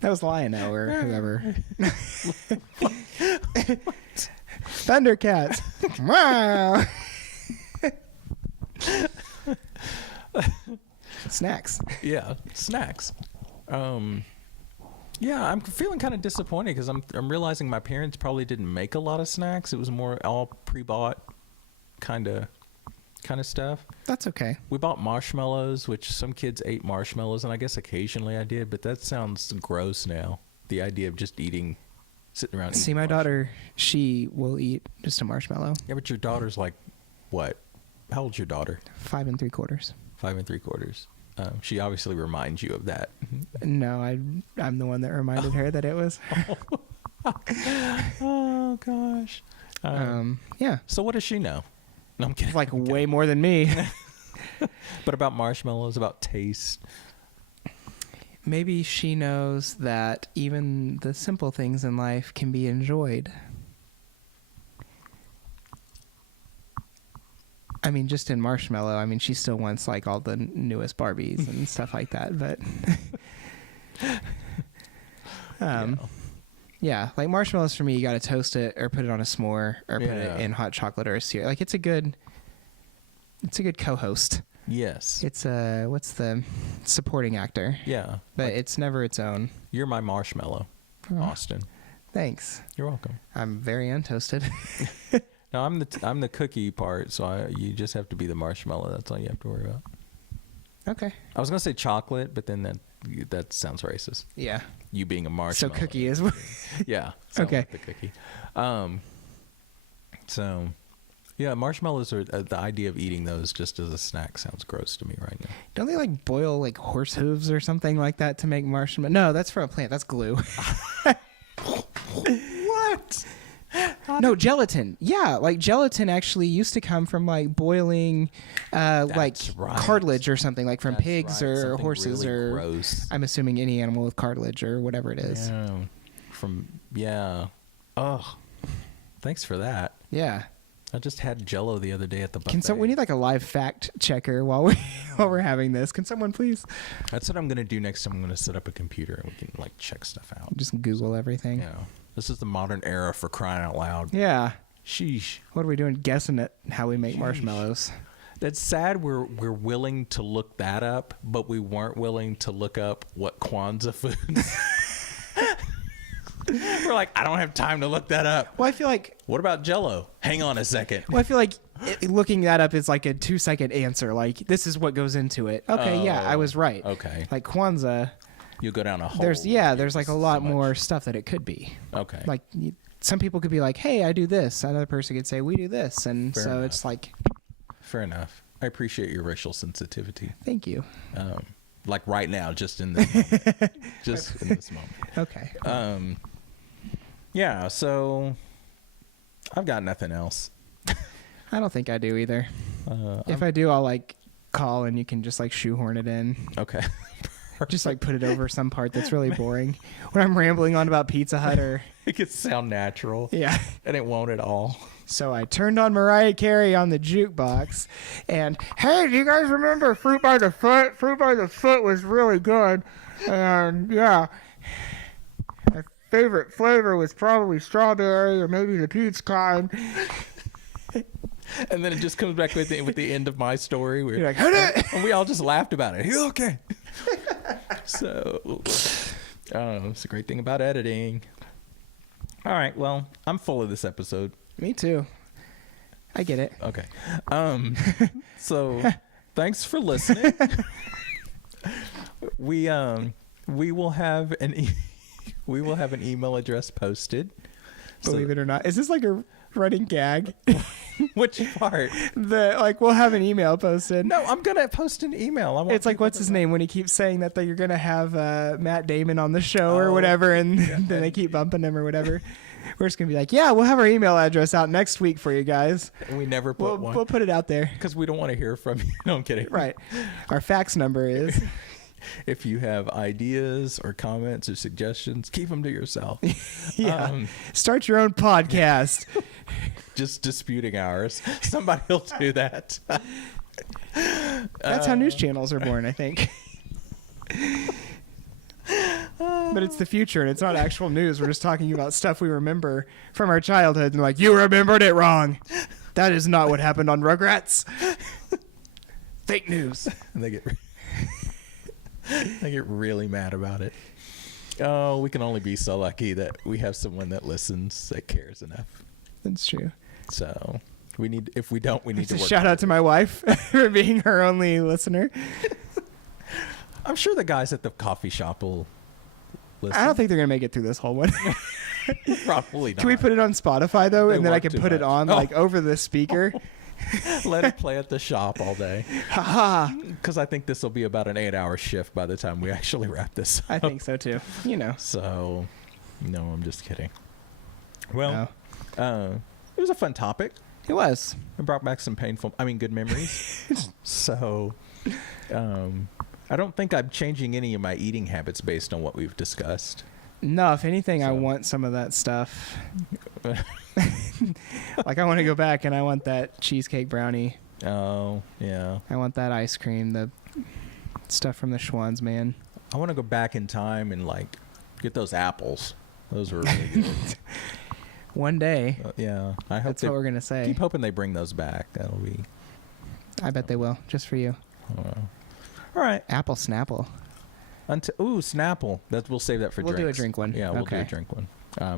That was Lion-O or whoever. Thundercats. Wow. Snacks. Yeah, snacks. Yeah, I'm feeling kind of disappointed because I'm realizing my parents probably didn't make a lot of snacks. It was more all pre-bought kind of stuff. That's okay. We bought marshmallows, which some kids ate marshmallows, and I guess occasionally I did, but that sounds gross now. The idea of just sitting around. See, my daughter, she will eat just a marshmallow. Yeah, but your daughter's like, what? How old's your daughter? 5 3/4. 5 3/4. She obviously reminds you of that. No, I'm the one that reminded her that it was. Oh gosh. Yeah. So what does she know? No, I'm kidding. Like way more than me. But about marshmallows, about taste. Maybe she knows that even the simple things in life can be enjoyed. I mean, just in Marshmallow, I mean, she still wants like all the newest Barbies and stuff like that. But yeah, like marshmallows for me, you got to toast it or put it on a s'more or put it in hot chocolate or a cereal. Like it's a good co-host. Yes. It's what's the supporting actor? Yeah. But like, it's never its own. You're my marshmallow, Austin. Thanks. You're welcome. I'm very untoasted. No, I'm the cookie part, so you just have to be the marshmallow. That's all you have to worry about. Okay. I was gonna say chocolate, but then that sounds racist. Yeah. You being a marshmallow. So cookie is. Yeah. Okay. Like the cookie. So, yeah, marshmallows are the idea of eating those just as a snack sounds gross to me right now. Don't they like boil like horse hooves or something like that to make marshmallow? No, that's from a plant. That's glue. What? No, gelatin. Yeah, like gelatin actually used to come from like boiling like cartilage or something, like from pigs or something horses really or gross. I'm assuming any animal with cartilage or whatever it is. Yeah. Oh, thanks for that. Yeah. I just had Jell-O the other day at the buffet. We need like a live fact checker while we're having this. Can someone please? That's what I'm gonna do next time. I'm gonna set up a computer and we can like check stuff out. Just Google everything. Yeah. This is the modern era for crying out loud. Yeah. Sheesh. What are we doing guessing at how we make marshmallows? That's sad we're willing to look that up, but we weren't willing to look up what Kwanzaa foods. We're like, I don't have time to look that up. Well, I feel like... What about Jell-O? Hang on a second. Well, I feel like looking that up is like a 2-second answer. Like, this is what goes into it. Okay, yeah, I was right. Okay. Like Kwanzaa... You go down a hole. There's like a lot more stuff that it could be. Okay. Like some people could be like, "Hey, I do this." Another person could say, "We do this," and Fair so enough. it's like. Fair enough. I appreciate your racial sensitivity. Thank you. Like right now, just in this moment. Just in this moment. Okay. Yeah. So I've got nothing else. I don't think I do either. If I do, I'll like call and you can just like shoehorn it in. Okay. Just like put it over some part that's really boring. When I'm rambling on about Pizza Hut or... It could sound natural. Yeah. And it won't at all. So I turned on Mariah Carey on the jukebox, and hey, do you guys remember Fruit by the Foot? Fruit by the Foot was really good, and yeah, my favorite flavor was probably strawberry or maybe the peach kind. And then it just comes back with the end of my story. You're like, hey, and we all just laughed about it. Okay. So, it's a great thing about editing. All right, well, I'm full of this episode. Me too. I get it. Okay. So thanks for listening. We will have an email address posted. Believe it or not. Is this like a running gag? Which part? We'll have an email posted. No, I'm gonna post an email. It's like, what's his name when he keeps saying that you're gonna have Matt Damon on the show or whatever, and then they keep bumping him or whatever. We're just gonna be like, yeah, we'll have our email address out next week for you guys. And we never put one. We'll put it out there because we don't want to hear from you. No, I'm kidding. Right. Our fax number is. If you have ideas or comments or suggestions, keep them to yourself. Yeah. Start your own podcast. Just disputing ours. Somebody will do that. That's how news channels are born, I think. But it's the future, and it's not actual news. We're just talking about stuff we remember from our childhood. And like, you remembered it wrong. That is not what happened on Rugrats. Fake news. And they get really mad about it. Oh, we can only be so lucky that we have someone that listens, that cares enough. That's true. So we need to work. Shout out to my wife for being her only listener. I'm sure the guys at the coffee shop will listen. I don't think they're going to make it through this whole one. Probably not. Can we put it on Spotify, though? And then I can put it on over the speaker? Let it play at the shop all day. Haha. Because I think this will be about an 8-hour shift by the time we actually wrap this up. I think so, too. So, no, I'm just kidding. Well, it was a fun topic. It was. It brought back some good memories. So, I don't think I'm changing any of my eating habits based on what we've discussed. No, if anything, I want some of that stuff. Like, I want to go back and I want that cheesecake brownie. Oh, yeah. I want that ice cream, the stuff from the Schwann's, man. I want to go back in time and, get those apples. Those were really good. One day. Yeah. I hope that's what we're going to say. Keep hoping they bring those back. That'll be... I bet they will, just for you. All right. Apple Snapple. Snapple. We'll save that for drinks. We'll do a drink one. Yeah, we'll do a drink one.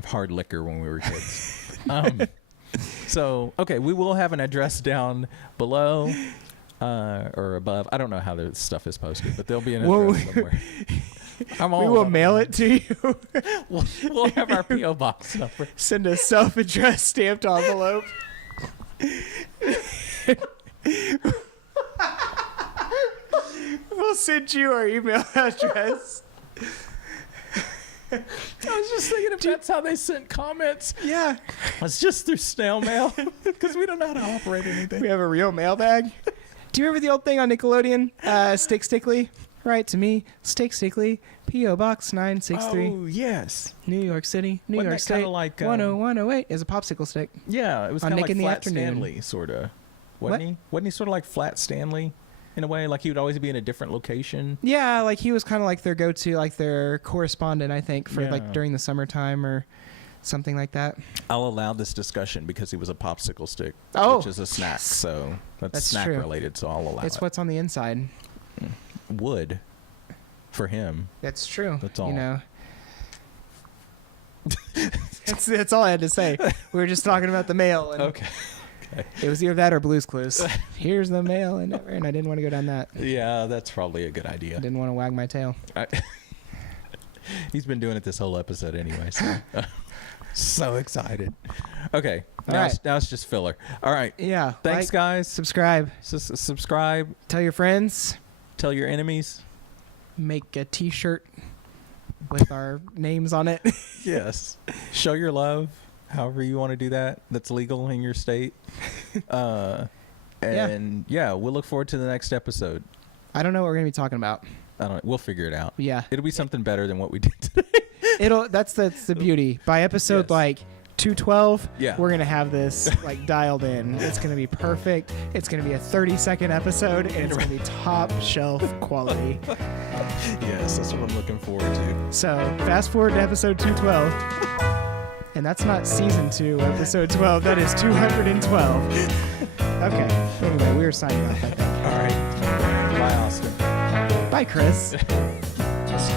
Hard liquor when we were kids. We will have an address down below or above. I don't know how the stuff is posted, but there'll be an address somewhere. We will mail it to you. We'll have our P.O. box number. Send a self-addressed stamped envelope. We'll send you our email address. I was just thinking if that's how they sent comments. Yeah. It's just through snail mail because we don't know how to operate anything. We have a real mailbag. Do you remember the old thing on Nickelodeon? Stick Stickly? Write to me, Stick Stickly, P.O. Box 963. Oh, yes. New York City, New Wasn't York that State, kinda like, 10108 is a popsicle stick. Yeah, it was on kind of Nick like in the Flat Afternoon. Stanley, sort of. Wasn't he? Wasn't he sort of like Flat Stanley in a way? Like he would always be in a different location? Yeah, like he was kind of like their go-to, like their correspondent, I think, for Yeah. during the summertime or something like that. I'll allow this discussion because he was a popsicle stick, which is a snack. So that's snack true. related, so I'll allow it. It's what's on the inside. Wood for him. That's true. That's all. That's all I had to say. We were just talking about the mail. And Okay. It was either that or Blue's Clues. Here's the mail, and I didn't want to go down that. Yeah, that's probably a good idea. I didn't want to wag my tail. He's been doing it this whole episode anyway, so so excited. Okay, Now it's just filler. All right. Yeah. Thanks, guys. Subscribe. Subscribe. Tell your friends. Tell your enemies. Make a T-shirt with our names on it. Yes. Show your love. However you want to do that. That's legal in your state. And we'll look forward to the next episode. I don't know what we're going to be talking about. I don't. We'll figure it out. Yeah. It'll be something better than what we did today. That's the beauty. By episode Yes. like 212, Yeah. we're gonna have this like dialed in. It's gonna be perfect. It's gonna be a 30-second episode, and it's gonna be top shelf quality. Yes, that's what I'm looking forward to. So fast forward to episode 212, and that's not season 2, episode 12. That is 212. Okay. Anyway, we were signing off. I think. All right. Bye, Austin. Bye, Chris. Just